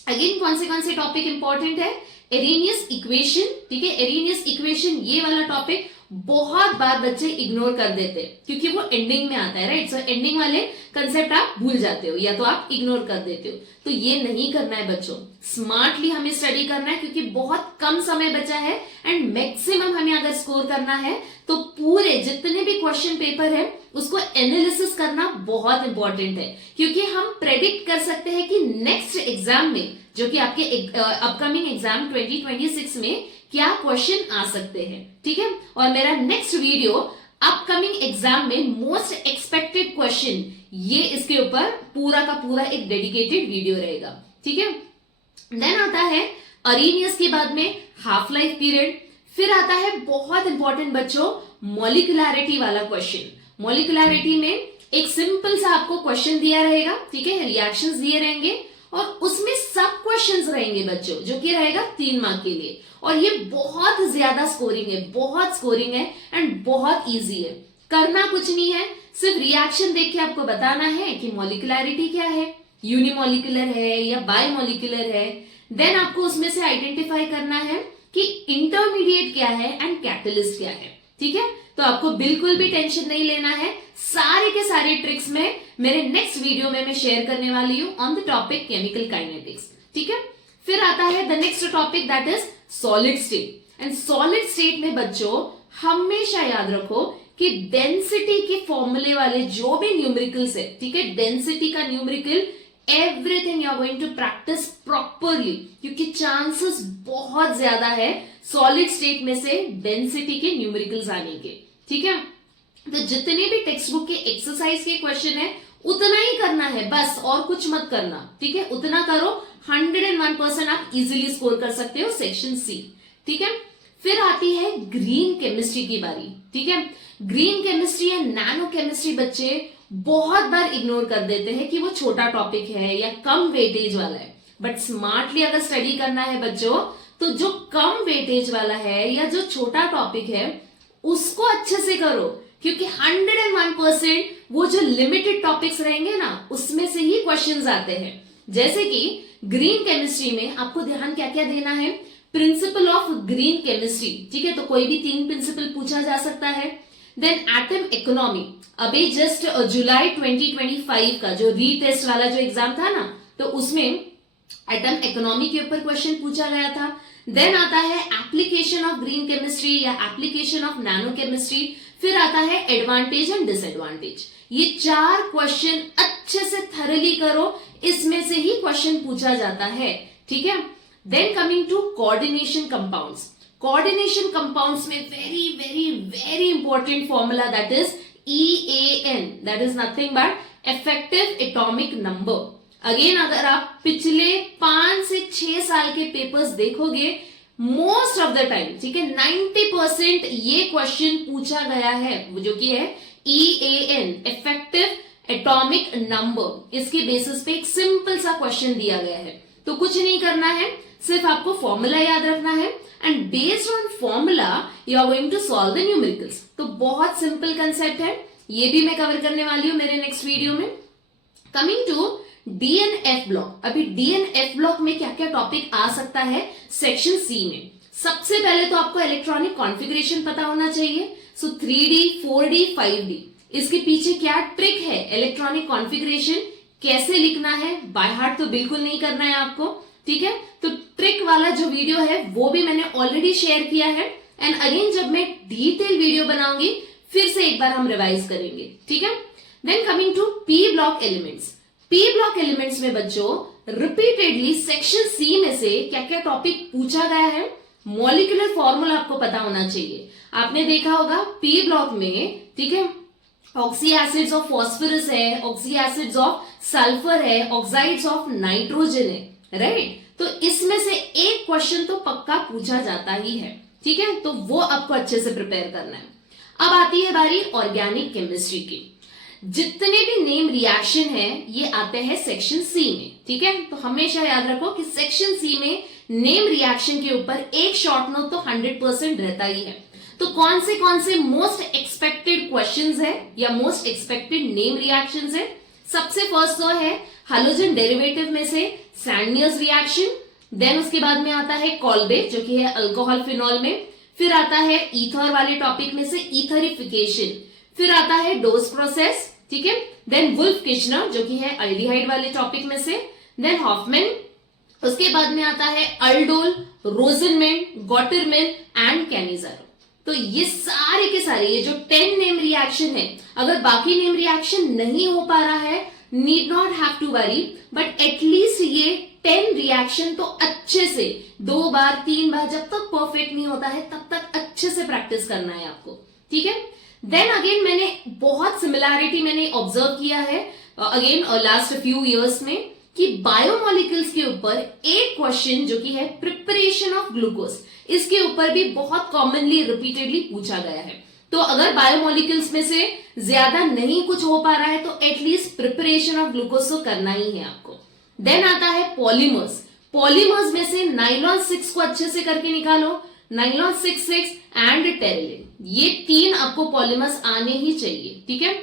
अगेन कौन से टॉपिक इंपॉर्टेंट है, एरेनियस इक्वेशन, ठीक है। एरेनियस इक्वेशन ये वाला टॉपिक बहुत बार बच्चे इग्नोर कर देते हैं क्योंकि वो एंडिंग में आता है, राइट। सो एंडिंग वाले कंसेप्ट आप भूल जाते हो या तो आप इग्नोर कर देते हो, तो ये नहीं करना है बच्चों। स्मार्टली हमें स्टडी करना है क्योंकि बहुत कम समय बचा है एंड मैक्सिमम हमें अगर स्कोर करना है तो पूरे जितने भी क्वेश्चन पेपर है उसको एनालिसिस करना बहुत इंपॉर्टेंट है, क्योंकि हम प्रेडिक्ट कर सकते हैं कि नेक्स्ट एग्जाम में जो कि आपके अपकमिंग एग्जाम 2026 में क्या क्वेश्चन आ सकते हैं, ठीक है। और मेरा नेक्स्ट वीडियो अपकमिंग एग्जाम में मोस्ट एक्सपेक्टेड क्वेश्चन, ये इसके ऊपर पूरा का पूरा एक डेडिकेटेड वीडियो रहेगा, ठीक है। देन आता है अरेनियस के बाद में हाफ लाइफ पीरियड, फिर आता है बहुत इंपॉर्टेंट बच्चों मॉलिक्युलैरिटी वाला क्वेश्चन। मॉलिक्युलैरिटी में एक सिंपल सा आपको क्वेश्चन दिया रहेगा, ठीक है, रिएक्शंस दिए रहेंगे और उसमें सब क्वेश्चंस रहेंगे बच्चों, जो कि रहेगा 3 मार्क के लिए। और ये बहुत ज्यादा स्कोरिंग है, बहुत स्कोरिंग है एंड बहुत इजी है। करना कुछ नहीं है, सिर्फ रिएक्शन देख के आपको बताना है कि मॉलिक्युलैरिटी क्या है, यूनिमॉलिक्युलर है या बायमॉलिक्युलर है। देन आपको उसमें से आइडेंटिफाई करना है कि इंटरमीडिएट क्या है एंड कैटलिस्ट क्या है, ठीक है। तो आपको बिल्कुल भी टेंशन नहीं लेना है, सारे के सारे ट्रिक्स में मेरे नेक्स्ट वीडियो में मैं शेयर करने वाली हूं on the topic chemical kinetics, ठीक है। फिर आता है the next topic that is solid state. And solid state में बच्चों हमेशा याद रखो कि डेंसिटी के फॉर्मूले वाले जो भी न्यूमेरिकल्स है, ठीक है, डेंसिटी का numerical everything you are going to practice properly, क्योंकि चांसेस बहुत ज्यादा है सॉलिड स्टेट में से डेंसिटी के न्यूमेरिकल्स आने के, ठीक है। तो जितने भी टेक्स्ट बुक के एक्सरसाइज के क्वेश्चन है उतना ही करना है बस, और कुछ मत करना, ठीक है। उतना करो, 101% आप इजीली स्कोर कर सकते हो सेक्शन सी, ठीक है। फिर आती है ग्रीन केमिस्ट्री की बारी, ठीक है। ग्रीन केमिस्ट्री या नैनो केमिस्ट्री बच्चे बहुत बार इग्नोर कर देते हैं कि वो छोटा टॉपिक है या कम वेटेज वाला है, बट स्मार्टली अगर स्टडी करना है बच्चों तो जो कम वेटेज वाला है या जो छोटा टॉपिक है उसको अच्छे से करो, क्योंकि 101% वो जो लिमिटेड टॉपिक्स रहेंगे ना उसमें से ही क्वेश्चंस आते हैं। जैसे कि ग्रीन केमिस्ट्री में आपको ध्यान क्या क्या देना है, प्रिंसिपल ऑफ ग्रीन केमिस्ट्री, ठीक है, तो कोई भी 3 प्रिंसिपल पूछा जा सकता है। देन एटम इकोनॉमी, अभी जस्ट जुलाई 2025 का जो रीटेस्ट वाला जो एग्जाम था ना, तो उसमें एटम इकोनॉमी के ऊपर क्वेश्चन पूछा गया था। देन आता है एप्लीकेशन ऑफ ग्रीन केमिस्ट्री या एप्लीकेशन ऑफ नैनो केमिस्ट्री, फिर आता है एडवांटेज एंड डिसएडवांटेज। ये 4 क्वेश्चन अच्छे से थरली करो, इसमें से ही क्वेश्चन पूछा जाता है, ठीक है। Then coming to coordination compounds, coordination compounds में very very very important formula that is EAN, that is nothing but effective atomic number. Again अगर आप पिछले 5 से 6 साल के पेपर्स देखोगे, मोस्ट ऑफ द टाइम, ठीक है, 90% ये क्वेश्चन पूछा गया है, जो कि है EAN, इफेक्टिव एटॉमिक नंबर। इसके बेसिस पे एक सिंपल सा क्वेश्चन दिया गया है, तो कुछ नहीं करना है, सिर्फ आपको फॉर्मूला याद रखना है and based on formula you are going to solve the numericals. तो बहुत सिंपल कंसेप्ट है, ये भी मैं कवर करने वाली हूं मेरे नेक्स्ट वीडियो में। कमिंग टू DNF ब्लॉक, अभी DNF ब्लॉक में क्या क्या टॉपिक आ सकता है सेक्शन सी में। सबसे पहले तो आपको इलेक्ट्रॉनिक कॉन्फ़िगरेशन पता होना चाहिए, सो 3D 4D 5D, इसके पीछे क्या ट्रिक है, इलेक्ट्रॉनिक कॉन्फ़िगरेशन कैसे लिखना है, बाय हार्ट तो बिल्कुल नहीं करना है आपको, ठीक है। तो ट्रिक वाला जो वीडियो है वो भी मैंने ऑलरेडी शेयर किया है, एंड अगेन जब मैं डिटेल वीडियो बनाऊंगी फिर से एक बार हम रिवाइज करेंगे, ठीक है। Then coming to P block elements, P block elements में बच्चों रिपीटेडली सेक्शन सी में से क्या क्या टॉपिक पूछा गया है, मॉलिक्यूलर फॉर्मूला आपको पता होना चाहिए। आपने देखा होगा P ब्लॉक में, ठीक है, ऑक्सी एसिड्स ऑफ फॉस्फोरस है, ऑक्सी एसिड्स ऑफ सल्फर है, ऑक्साइड्स ऑफ नाइट्रोजन है, राइट। तो इसमें से एक क्वेश्चन तो पक्का पूछा जाता ही है, ठीक है, तो वो आपको अच्छे से प्रिपेयर करना है। अब आती है बारी ऑर्गेनिक केमिस्ट्री की। जितने भी नेम रिएक्शन है ये आते हैं सेक्शन सी में, ठीक है, तो हमेशा याद रखो कि सेक्शन सी में नेम रिएक्शन के ऊपर एक शॉर्ट नोट तो 100% रहता ही है। तो कौन से मोस्ट एक्सपेक्टेड क्वेश्चंस है या मोस्ट एक्सपेक्टेड नेम रिएक्शंस है, सबसे फर्स्ट तो है हाइड्रोजन डेरिवेटिव में से सैंडनियर्स रिएक्शन, देन उसके बाद में आता है कॉल्बे जो कि है अल्कोहल फिनॉल में, फिर आता है ईथर वाले टॉपिक में से ईथरिफिकेशन, फिर आता है डोस प्रोसेस, ठीक है, देन वुल्फ किचनर जो कि है अल्डिहाइड वाले टॉपिक में से, देन हॉफमैन, उसके बाद में आता है अल्डोल, रोजनमैन, गॉटरमैन एंड कैनिज़ारो। तो ये सारे के सारे ये जो 10 नेम रिएक्शन है, अगर बाकी नेम रिएक्शन नहीं हो पा रहा है, need not have to worry, but at least ये 10 रिएक्शन तो अच्छे से 2 बार 3 बार, जब तक परफेक्ट नहीं होता है तब तक अच्छे से प्रैक्टिस करना है आपको, ठीक है। देन अगेन मैंने बहुत सिमिलैरिटी मैंने ऑब्जर्व किया है अगेन लास्ट फ्यू इयर्स में कि बायोमोलिक्यूल्स के ऊपर एक क्वेश्चन जो कि है प्रिपरेशन ऑफ ग्लूकोज, इसके ऊपर भी बहुत कॉमनली रिपीटेडली पूछा गया है। तो अगर बायोमोलिक्यूल्स में से ज्यादा नहीं कुछ हो पा रहा है तो एटलीस्ट प्रिपरेशन ऑफ ग्लूकोज तो करना ही है आपको। देन आता है पॉलीमर्स, पॉलीमर्स में से नाइलॉन 6 को अच्छे से करके निकालो, नाइलॉन 6 एंड टेरिलिन, ये 3 आपको पॉलीमर्स आने ही चाहिए, ठीक है।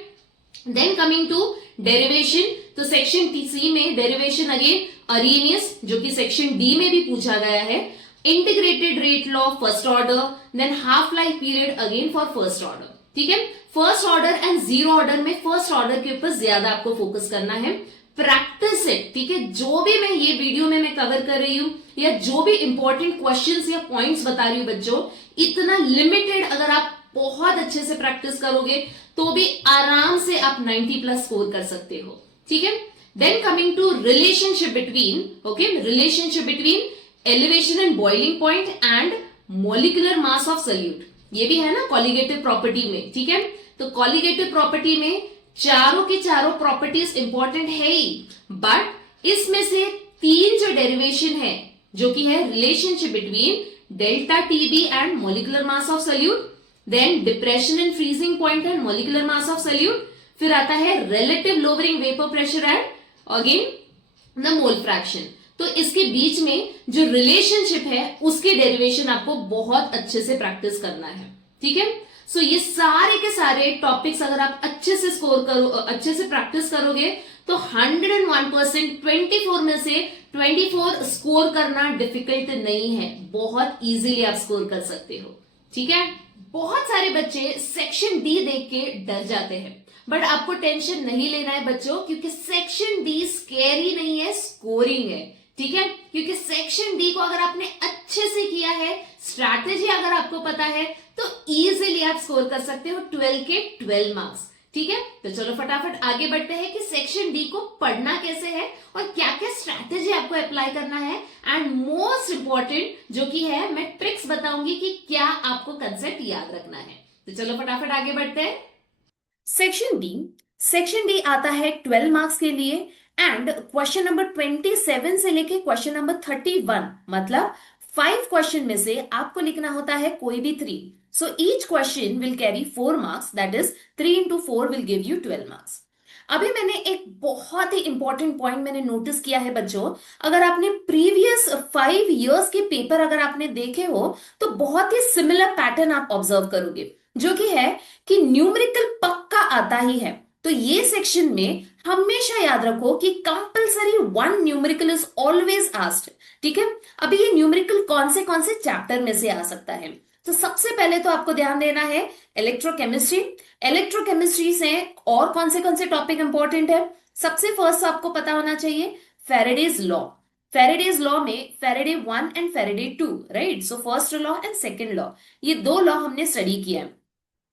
देन कमिंग टू डेरिवेशन, तो सेक्शन सी में डेरिवेशन अगेन अरेनियस जो कि सेक्शन डी में भी पूछा गया है, integrated rate law first order, than half life period again for first order, ठीक है। First order and zero order में फर्स्ट ऑर्डर के ऊपर ज्यादा आपको फोकस करना है, प्रैक्टिस इट, ठीक है। जो भी मैं ये वीडियो में मैं कवर कर रही हूं या जो भी इंपॉर्टेंट क्वेश्चंस या पॉइंट्स बता रही हूं बच्चों, इतना लिमिटेड अगर आप बहुत अच्छे से प्रैक्टिस करोगे तो भी आराम से आप 90+ स्कोर कर सकते हो, ठीक है। Then coming to relationship between, okay, relationship between elevation and boiling point and molecular mass of solute, ये भी है ना कॉलिगेटिव प्रॉपर्टी में, ठीक है। तो कॉलिगेटिव प्रॉपर्टी में चारों की चारों प्रॉपर्टीज इंपॉर्टेंट है ही, बट इसमें से 3 जो डेरिवेशन है जो कि है relationship between delta TB and molecular mass of solute, then depression and freezing point and molecular mass of solute, फिर आता है relative lowering vapour pressure and again the mole fraction. तो इसके बीच में जो रिलेशनशिप है उसके डेरिवेशन आपको बहुत अच्छे से प्रैक्टिस करना है, ठीक है। सो ये सारे के सारे टॉपिक्स अगर आप अच्छे से स्कोर करो, अच्छे से प्रैक्टिस करोगे तो 101% 24 में से 24 स्कोर करना डिफिकल्ट नहीं है, बहुत इजीली आप स्कोर कर सकते हो, ठीक है। बहुत सारे बच्चे सेक्शन डी देख के डर जाते हैं, बट आपको टेंशन नहीं लेना है बच्चों, क्योंकि सेक्शन डी स्केरी नहीं है, स्कोरिंग है, ठीक है। क्योंकि सेक्शन डी को अगर आपने अच्छे से किया है, स्ट्रैटेजी अगर आपको पता है, तो इजीली आप स्कोर कर सकते हो 12 के 12 मार्क्स, ठीक है। तो चलो फटाफट आगे बढ़ते हैं कि सेक्शन डी को पढ़ना कैसे है और क्या क्या स्ट्रैटेजी आपको अप्लाई करना है, एंड मोस्ट इंपॉर्टेंट जो कि है मैं ट्रिक्स बताऊंगी कि क्या आपको कंसेप्ट याद रखना है। तो चलो फटाफट आगे बढ़ते हैं। सेक्शन डी आता है 12 मार्क्स के लिए, एंड क्वेश्चन नंबर 27 से लेके क्वेश्चन नंबर 31, मतलब 5 क्वेश्चन में से आपको लिखना होता है कोई भी 3। So each question will carry 4 marks, that is 3 into 4 will give you 12 marks. अभी मैंने एक बहुत ही इंपॉर्टेंट पॉइंट मैंने नोटिस किया है बच्चों, अगर आपने प्रीवियस 5 इयर्स के पेपर अगर आपने देखे हो तो बहुत ही सिमिलर पैटर्न आप ऑब्जर्व करोगे, जो कि है कि न्यूमेरिकल पक्का आता ही है। तो ये सेक्शन में हमेशा याद रखो कि compulsory 1 numerical is always asked, ठीक है। अभी ये न्यूमेरिकल कौन से चैप्टर में से आ सकता है, तो सबसे पहले तो आपको ध्यान देना है इलेक्ट्रोकेमिस्ट्री से और कौन से टॉपिक इंपॉर्टेंट है। सबसे फर्स्ट आपको पता होना चाहिए फेरेडेज लॉ में Faraday 1 and Faraday 2, right. So first law and second law, ये 2 लॉ हमने स्टडी किया है,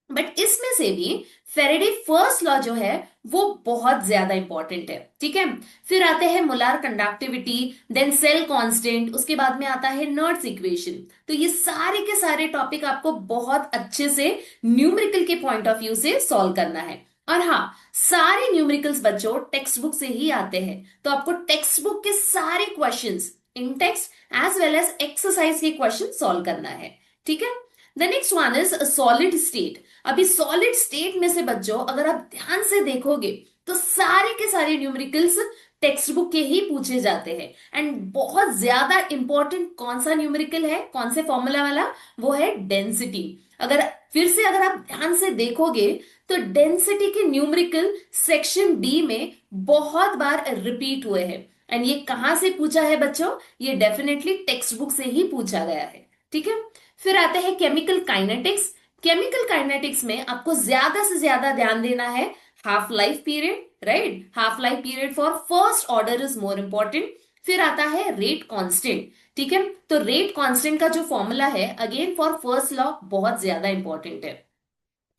बट इसमें से भी फेरेडे फर्स्ट लॉ जो है वो बहुत ज्यादा इंपॉर्टेंट है, ठीक है। फिर आते हैं molar conductivity, then cell constant, उसके बाद में आता है नर्ड्स इक्वेशन। तो ये सारे के सारे टॉपिक आपको बहुत अच्छे से न्यूमेरिकल के पॉइंट ऑफ व्यू से सॉल्व करना है। और हाँ, सारे न्यूमेरिकल्स बच्चों टेक्स्ट बुक से ही आते हैं, तो आपको टेक्स्ट बुक के सारे questions in text as well as exercise के क्वेश्चन सॉल्व करना है, ठीक है। The next one is solid state. अभी सॉलिड स्टेट में से बच्चों अगर आप ध्यान से देखोगे तो सारे के सारे न्यूमेरिकल्स टेक्स्ट बुक के ही पूछे जाते हैं, एंड बहुत ज्यादा इंपॉर्टेंट कौन सा न्यूमेरिकल है, कौन से फॉर्मूला वाला, वो है डेंसिटी। अगर आप ध्यान से देखोगे तो डेंसिटी के न्यूमेरिकल सेक्शन डी में बहुत बार रिपीट हुए हैं, एंड ये कहां से पूछा है बच्चों, ये डेफिनेटली टेक्स्ट बुक से ही पूछा गया है, ठीक है। फिर आते हैं केमिकल काइनेटिक्स में आपको ज्यादा से ज्यादा ध्यान देना है half life period, right. Half life period for first order is more important. फिर आता है रेट कांस्टेंट, ठीक है। तो रेट कांस्टेंट का जो फॉर्मूला है अगेन फॉर फर्स्ट लॉ बहुत ज्यादा इंपॉर्टेंट है।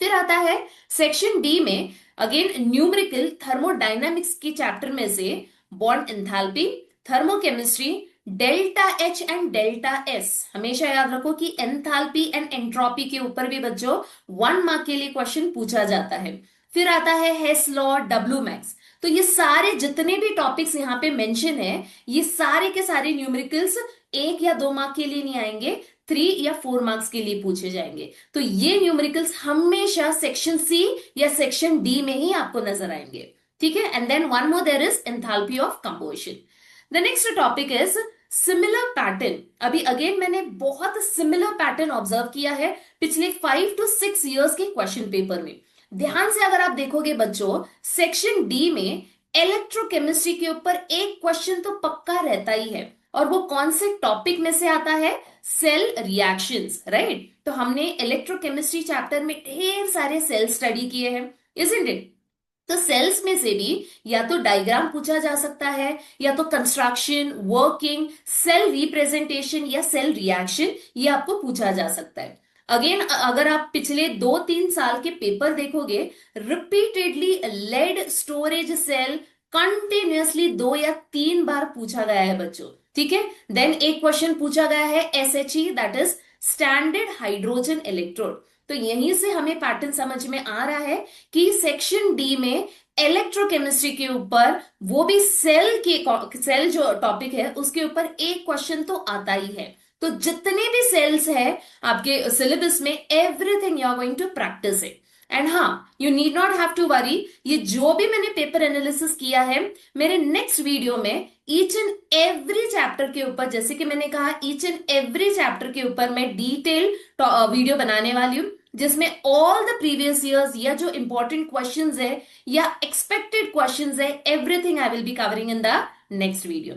फिर आता है सेक्शन डी में अगेन न्यूमेरिकल थर्मोडायनामिक्स की चैप्टर में से bond enthalpy, thermochemistry, delta H and delta S. हमेशा याद रखो कि एंथैल्पी एंड एंट्रोपी के ऊपर भी बच्चों 1 मार्क के लिए क्वेश्चन पूछा जाता है। फिर आता है हेस लॉ, डब्ल्यू मैक्स। तो ये सारे जितने भी टॉपिक्स यहाँ पे मेंशन है, ये सारे के सारे न्यूमेरिकल्स 1 या 2 मार्क के लिए नहीं आएंगे, 3 या 4 मार्क्स के लिए पूछे जाएंगे। तो ये न्यूमेरिकल्स हमेशा सेक्शन सी या सेक्शन डी में ही आपको नजर आएंगे, ठीक है। And then one more there is enthalpy of composition. The next topic is similar pattern. अभी अगेन मैंने बहुत सिमिलर पैटर्न ऑब्जर्व किया है पिछले 5 to 6 इयर्स के क्वेश्चन पेपर में। ध्यान से अगर आप देखोगे बच्चों, सेक्शन डी में इलेक्ट्रोकेमिस्ट्री के ऊपर एक क्वेश्चन तो पक्का रहता ही है, और वो कौन से टॉपिक में से आता है, सेल रिएक्शंस, राइट। तो हमने इलेक्ट्रोकेमिस्ट्री चैप्टर में ढेर सारे सेल स्टडी किए हैं, इजंट इट। तो सेल्स में से भी या तो डायग्राम पूछा जा सकता है, या तो कंस्ट्रक्शन, वर्किंग, सेल रिप्रेजेंटेशन या सेल रिएक्शन, ये आपको पूछा जा सकता है। अगेन अगर आप पिछले 2-3 साल के पेपर देखोगे, repeatedly lead storage cell continuously 2 या 3 बार पूछा गया है बच्चों, ठीक है। देन एक क्वेश्चन पूछा गया है SHE, that is standard hydrogen electrode. तो यहीं से हमें पैटर्न समझ में आ रहा है कि सेक्शन डी में इलेक्ट्रोकेमिस्ट्री के ऊपर, वो भी सेल जो टॉपिक है उसके ऊपर एक क्वेश्चन तो आता ही है। तो जितने भी सेल्स है आपके सिलेबस में, everything you are going to practice it. And हाँ, you need not have to worry, ये जो भी मैंने पेपर एनालिसिस किया है मेरे नेक्स्ट वीडियो में ईच एंड एवरी चैप्टर के ऊपर, जैसे कि मैंने कहा ईच एंड एवरी चैप्टर के ऊपर मैं डिटेल वीडियो बनाने वाली हूँ, जिसमें ऑल द प्रीवियस ईयर्स या जो इंपॉर्टेंट क्वेश्चंस है या एक्सपेक्टेड क्वेश्चंस है, everything I will be covering in the next video.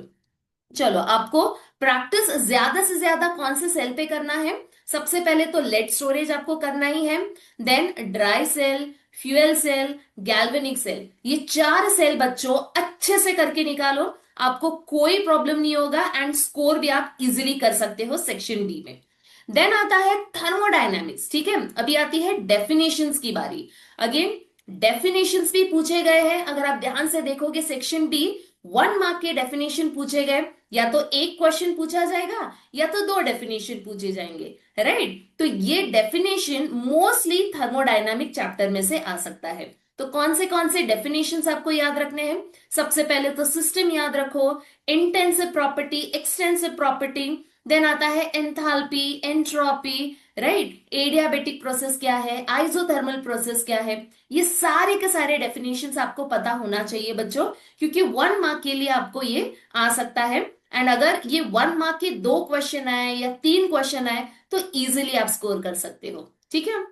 चलो, आपको प्रैक्टिस ज्यादा से ज्यादा कौन से सेल पे करना है? सबसे पहले तो लेड स्टोरेज आपको करना ही है, then dry cell, fuel cell, galvanic cell, ये 4 सेल बच्चों अच्छे से करके निकालो, आपको कोई प्रॉब्लम नहीं होगा एंड स्कोर भी आप इजीली कर सकते हो सेक्शन डी में। देन आता है थर्मोडायनेमिक्स, ठीक है, अभी आती है डेफिनेशंस की बारी। अगेन डेफिनेशंस भी पूछे गए हैं, अगर आप ध्यान से देखोगे सेक्शन बी 1 मार्क के डेफिनेशन पूछे गए, या तो एक क्वेश्चन पूछा जाएगा या तो 2 डेफिनेशन पूछे जाएंगे, राइट? तो ये डेफिनेशन मोस्टली थर्मोडायनामिक चैप्टर में से आ सकता है। तो कौन से डेफिनेशंस आपको याद रखने हैं? सबसे पहले तो सिस्टम याद रखो, intensive property, extensive property, then आता है enthalpy, entropy, right, adiabatic process क्या है, आइसोथर्मल प्रोसेस क्या है, ये सारे के सारे डेफिनेशंस आपको पता होना चाहिए बच्चों, क्योंकि 1 मार्क के लिए आपको ये आ सकता है। एंड अगर ये 1 मार्क के 2 क्वेश्चन आए या 3 क्वेश्चन आए तो इजीली आप स्कोर कर सकते हो, ठीक है।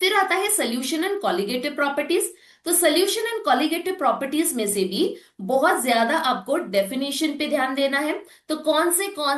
फिर आता है सोल्यूशन एंड कॉलिगेटिव प्रॉपर्टीज। तो सोल्यूशन एंड कॉलिगेटिव प्रॉपर्टीज में से भी बहुत ज्यादा आपको डेफिनेशन पे ध्यान देना है। तो कौन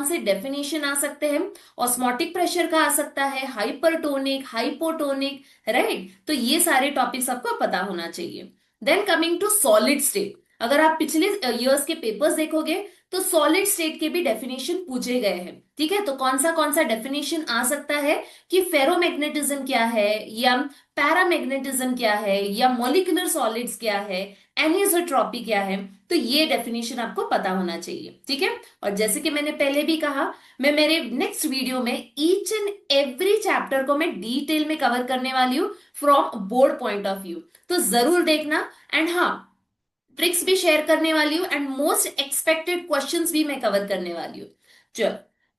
से डेफिनेशन आ सकते हैं? ऑस्मोटिक प्रेशर का आ सकता है, हाइपरटोनिक, हाइपोटोनिक, राइट? तो ये सारे टॉपिक्स आपको पता होना चाहिए। Then coming to solid state, अगर आप पिछले इयर्स के पेपर्स देखोगे तो सॉलिड स्टेट के भी डेफिनेशन पूछे गए हैं, ठीक है। तो कौन सा डेफिनेशन आ सकता है कि फेरोमैग्नेटिज्म क्या है, या पैरामैग्नेटिज्म क्या है, या मॉलिक्यूलर सॉलिड्स क्या है, एनिसोट्रॉपी क्या है, तो ये डेफिनेशन आपको पता होना चाहिए, ठीक है। और जैसे कि मैंने पहले भी कहा, मैं मेरे नेक्स्ट वीडियो में ईच एंड एवरी चैप्टर को मैं डिटेल में कवर करने वाली हूँ from board point of view, तो जरूर देखना। एंड हाँ, ट्रिक्स भी शेयर करने वाली हूँ एंड मोस्ट एक्सपेक्टेड क्वेश्चंस भी मैं कवर करने वाली हूँ। चलो,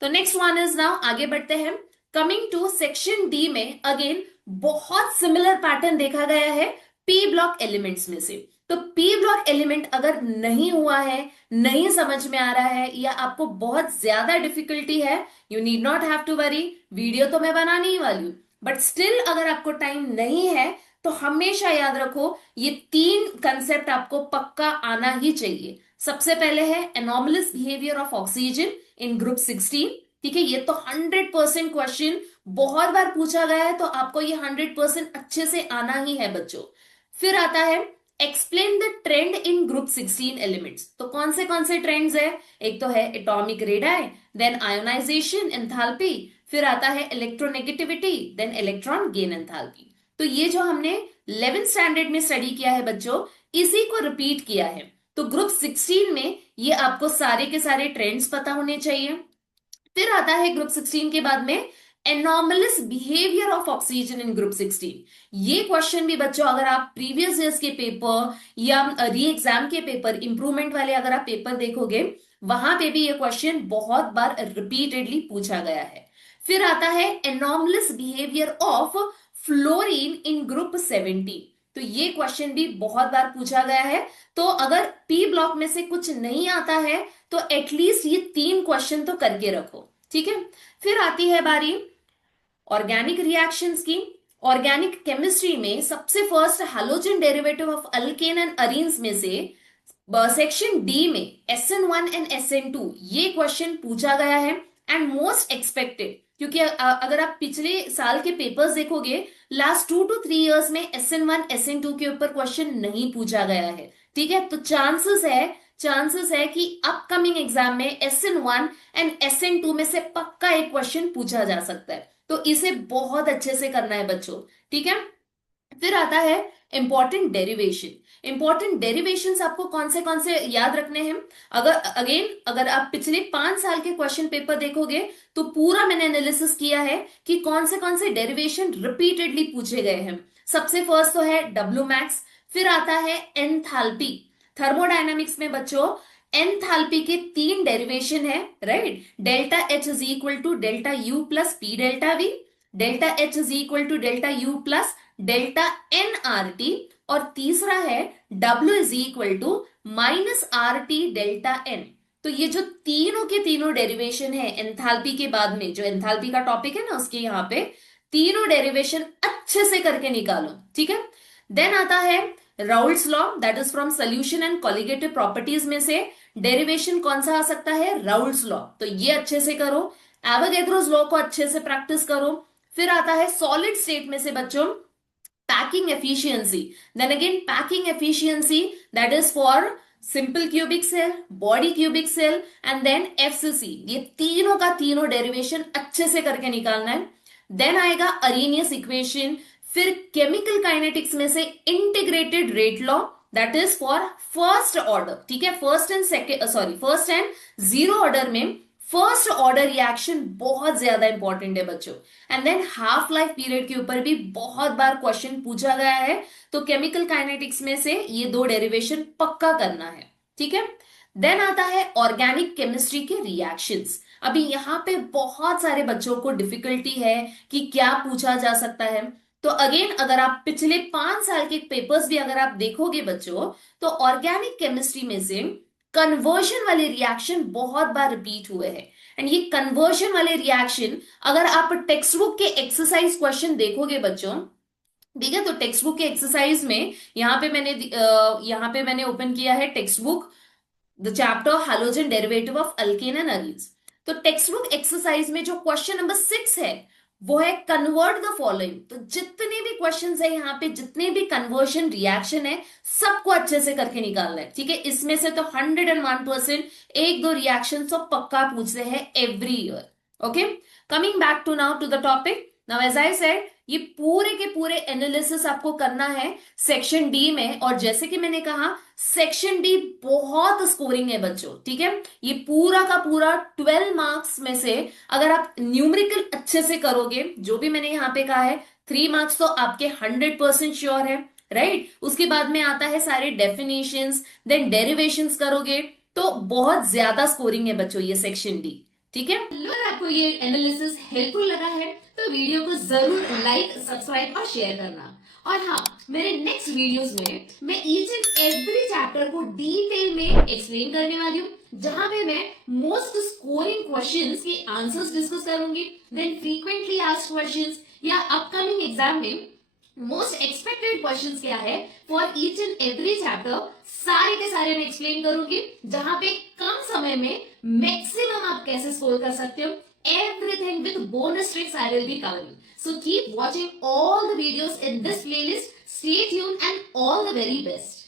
तो नेक्स्ट वन इज नाउ, आगे बढ़ते हैं। कमिंग टू सेक्शन डी में अगेन बहुत सिमिलर पैटर्न देखा गया है पी ब्लॉक एलिमेंट्स में से। तो पी ब्लॉक एलिमेंट अगर नहीं हुआ है, नहीं समझ में आ रहा है, या आपको बहुत ज्यादा डिफिकल्टी है, you need not have to worry, video तो मैं बनाने ही वाली हूँ, बट स्टिल अगर आपको टाइम नहीं है तो हमेशा याद रखो ये 3 कंसेप्ट आपको पक्का आना ही चाहिए। सबसे पहले है anomalous behaviour of oxygen in group 16, ठीक है, ये तो 100% क्वेश्चन बहुत बार पूछा गया है, तो आपको ये 100% अच्छे से आना ही है बच्चों। फिर आता है explain the trend in group 16 elements. तो कौन से ट्रेंड्स है? एक तो है atomic radii, then ionisation, enthalpy, फिर आता है electronegativity, then electron gain enthalpy. तो ये जो हमने 11th स्टैंडर्ड में स्टडी किया है बच्चों, इसी को रिपीट किया है। तो ग्रुप 16 में ये आपको सारे के सारे ट्रेंड्स पता होने चाहिए। फिर आता है ग्रुप 16 के बाद में anomalous behaviour of oxygen in group 16। ये क्वेश्चन भी बच्चों, अगर आप प्रीवियस ईयर्स के पेपर या री एग्जाम के पेपर, इंप्रूवमेंट वाले अगर आप पेपर देखोगे, वहां पे भी ये क्वेश्चन बहुत बार रिपीटेडली पूछा गया है। फिर आता है anomalous behaviour of fluorine in group 17। तो ये क्वेश्चन भी बहुत बार पूछा गया है। तो अगर पी ब्लॉक में से कुछ नहीं आता है तो एटलीस्ट ये 3 क्वेश्चन तो करके रखो, ठीक है। फिर आती है बारी ऑर्गेनिक रिएक्शंस की। ऑर्गेनिक केमिस्ट्री में सबसे first halogen derivative of alkane and arenes में से सेक्शन डी में SN1 एंड SN2 ये क्वेश्चन पूछा गया है एंड मोस्ट एक्सपेक्टेड, क्योंकि अगर आप पिछले साल के पेपर्स देखोगे, लास्ट 2 to 3 इयर्स में SN1 SN2 के ऊपर क्वेश्चन नहीं पूछा गया है, ठीक है। तो चांसेस है कि अपकमिंग एग्जाम में SN1 एंड SN2 में से पक्का एक क्वेश्चन पूछा जा सकता है, तो इसे बहुत अच्छे से करना है बच्चों, ठीक है। फिर आता है इंपॉर्टेंट डेरिवेशन। इंपॉर्टेंट डेरिवेशंस आपको कौन से याद रखने हैं? अगर आप पिछले 5 साल के क्वेश्चन पेपर देखोगे तो पूरा मैंने एनालिसिस किया है कि कौन से डेरिवेशन रिपीटेडली पूछे गए हैं। सबसे फर्स्ट तो है डब्ल्यू मैक्स, फिर आता है एंथैल्पी। थर्मोडायनामिक्स में बच्चों एंथैल्पी के 3 डेरिवेशन है, right? Delta H is equal to delta U plus P delta V, delta H is equal to delta U plus delta N R T, और तीसरा है W is equal to minus R T delta N. तो ये जो तीनों के तीनों derivation है एंथैल्पी के बाद में, जो एंथैल्पी का टॉपिक है ना उसके यहाँ पे तीनों डेरिवेशन अच्छे से करके निकालो, ठीक है। देन आता है Raoult's law, that is from solution and colligative properties में से डेरिवेशन कौन सा आ सकता है, राउल्स लॉ, तो ये अच्छे से करो। एवोगैड्रोस लॉ को अच्छे से प्रैक्टिस करो। फिर आता है सॉलिड स्टेट में से बच्चों packing efficiency, then again packing efficiency, that is for simple cubic cell, body cubic cell and then FCC, ये तीनों का तीनों डेरिवेशन अच्छे से करके निकालना है। देन आएगा अरेनियस इक्वेशन। फिर केमिकल काइनेटिक्स में से integrated rate law, that is for first order, ठीक है, first and second, sorry first and zero order में फर्स्ट ऑर्डर रिएक्शन बहुत ज्यादा इंपॉर्टेंट है बच्चों। And than half life period के ऊपर भी बहुत बार क्वेश्चन पूछा गया है, तो केमिकल काइनेटिक्स में से ये दो डेरिवेशन पक्का करना है, ठीक है। देन आता है ऑर्गेनिक केमिस्ट्री के रिएक्शंस। अभी यहाँ पे बहुत सारे बच्चों को डिफिकल्टी है कि क्या पूछा जा सकता है। तो अगेन अगर आप पिछले 5 साल के पेपर्स भी अगर आप देखोगे बच्चों, तो ऑर्गेनिक केमिस्ट्री में से कन्वर्जन वाले रिएक्शन बहुत बार रिपीट हुए हैं। एंड ये कन्वर्जन वाले रिएक्शन अगर आप टेक्स्ट बुक के एक्सरसाइज क्वेश्चन देखोगे बच्चों, ठीक है, तो टेक्स्ट बुक के एक्सरसाइज में यहाँ पे मैंने ओपन किया है text book, the chapter halogen derivative of alkane and alkenes. तो टेक्स्ट बुक एक्सरसाइज में जो क्वेश्चन नंबर 6 है वो है कन्वर्ट द फॉलोइंग। तो जितने भी क्वेश्चंस है यहाँ पे, जितने भी कन्वर्शन रिएक्शन है, सबको अच्छे से करके निकालना है, ठीक है। इसमें से तो 101% एक दो रिएक्शन तो पक्का पूछते हैं every year. Okay, coming back to now to the topic. Now as I said, ये पूरे के पूरे एनालिसिस आपको करना है सेक्शन डी में, और जैसे कि मैंने कहा सेक्शन डी बहुत स्कोरिंग है बच्चों, ठीक है। ये पूरा का पूरा 12 मार्क्स में से अगर आप न्यूमेरिकल अच्छे से करोगे, जो भी मैंने यहाँ पे कहा है, 3 मार्क्स तो आपके 100% श्योर है, राइट। उसके बाद में आता है सारे डेफिनेशंस, देन डेरिवेशंस करोगे, तो बहुत ज्यादा स्कोरिंग है बच्चों ये सेक्शन डी, ठीक है। अगर आपको ये एनालिसिस हेल्पफुल लगा है तो वीडियो को जरूर लाइक, सब्सक्राइब और शेयर करना। और हाँ, मेरे नेक्स्ट वीडियोस में मैं ईच एंड एवरी चैप्टर को डिटेल में एक्सप्लेन करने वाली हूँ, जहां पे मैं मोस्ट स्कोरिंग क्वेश्चंस के आंसर्स डिस्कस करूंगी, देन फ्रीक्वेंटली आस्क्ड क्वेश्चंस या अपकमिंग एग्जाम में मोस्ट एक्सपेक्टेड क्वेश्चंस क्या है for each and every chapter, सारे के सारे मैं एक्सप्लेन करूंगी, जहां पे कम समय में मैक्सिमम आप कैसे स्कोर कर सकते हो। Everything with bonus tricks I will be covering. So keep watching all the videos in this playlist. Stay tuned and all the very best.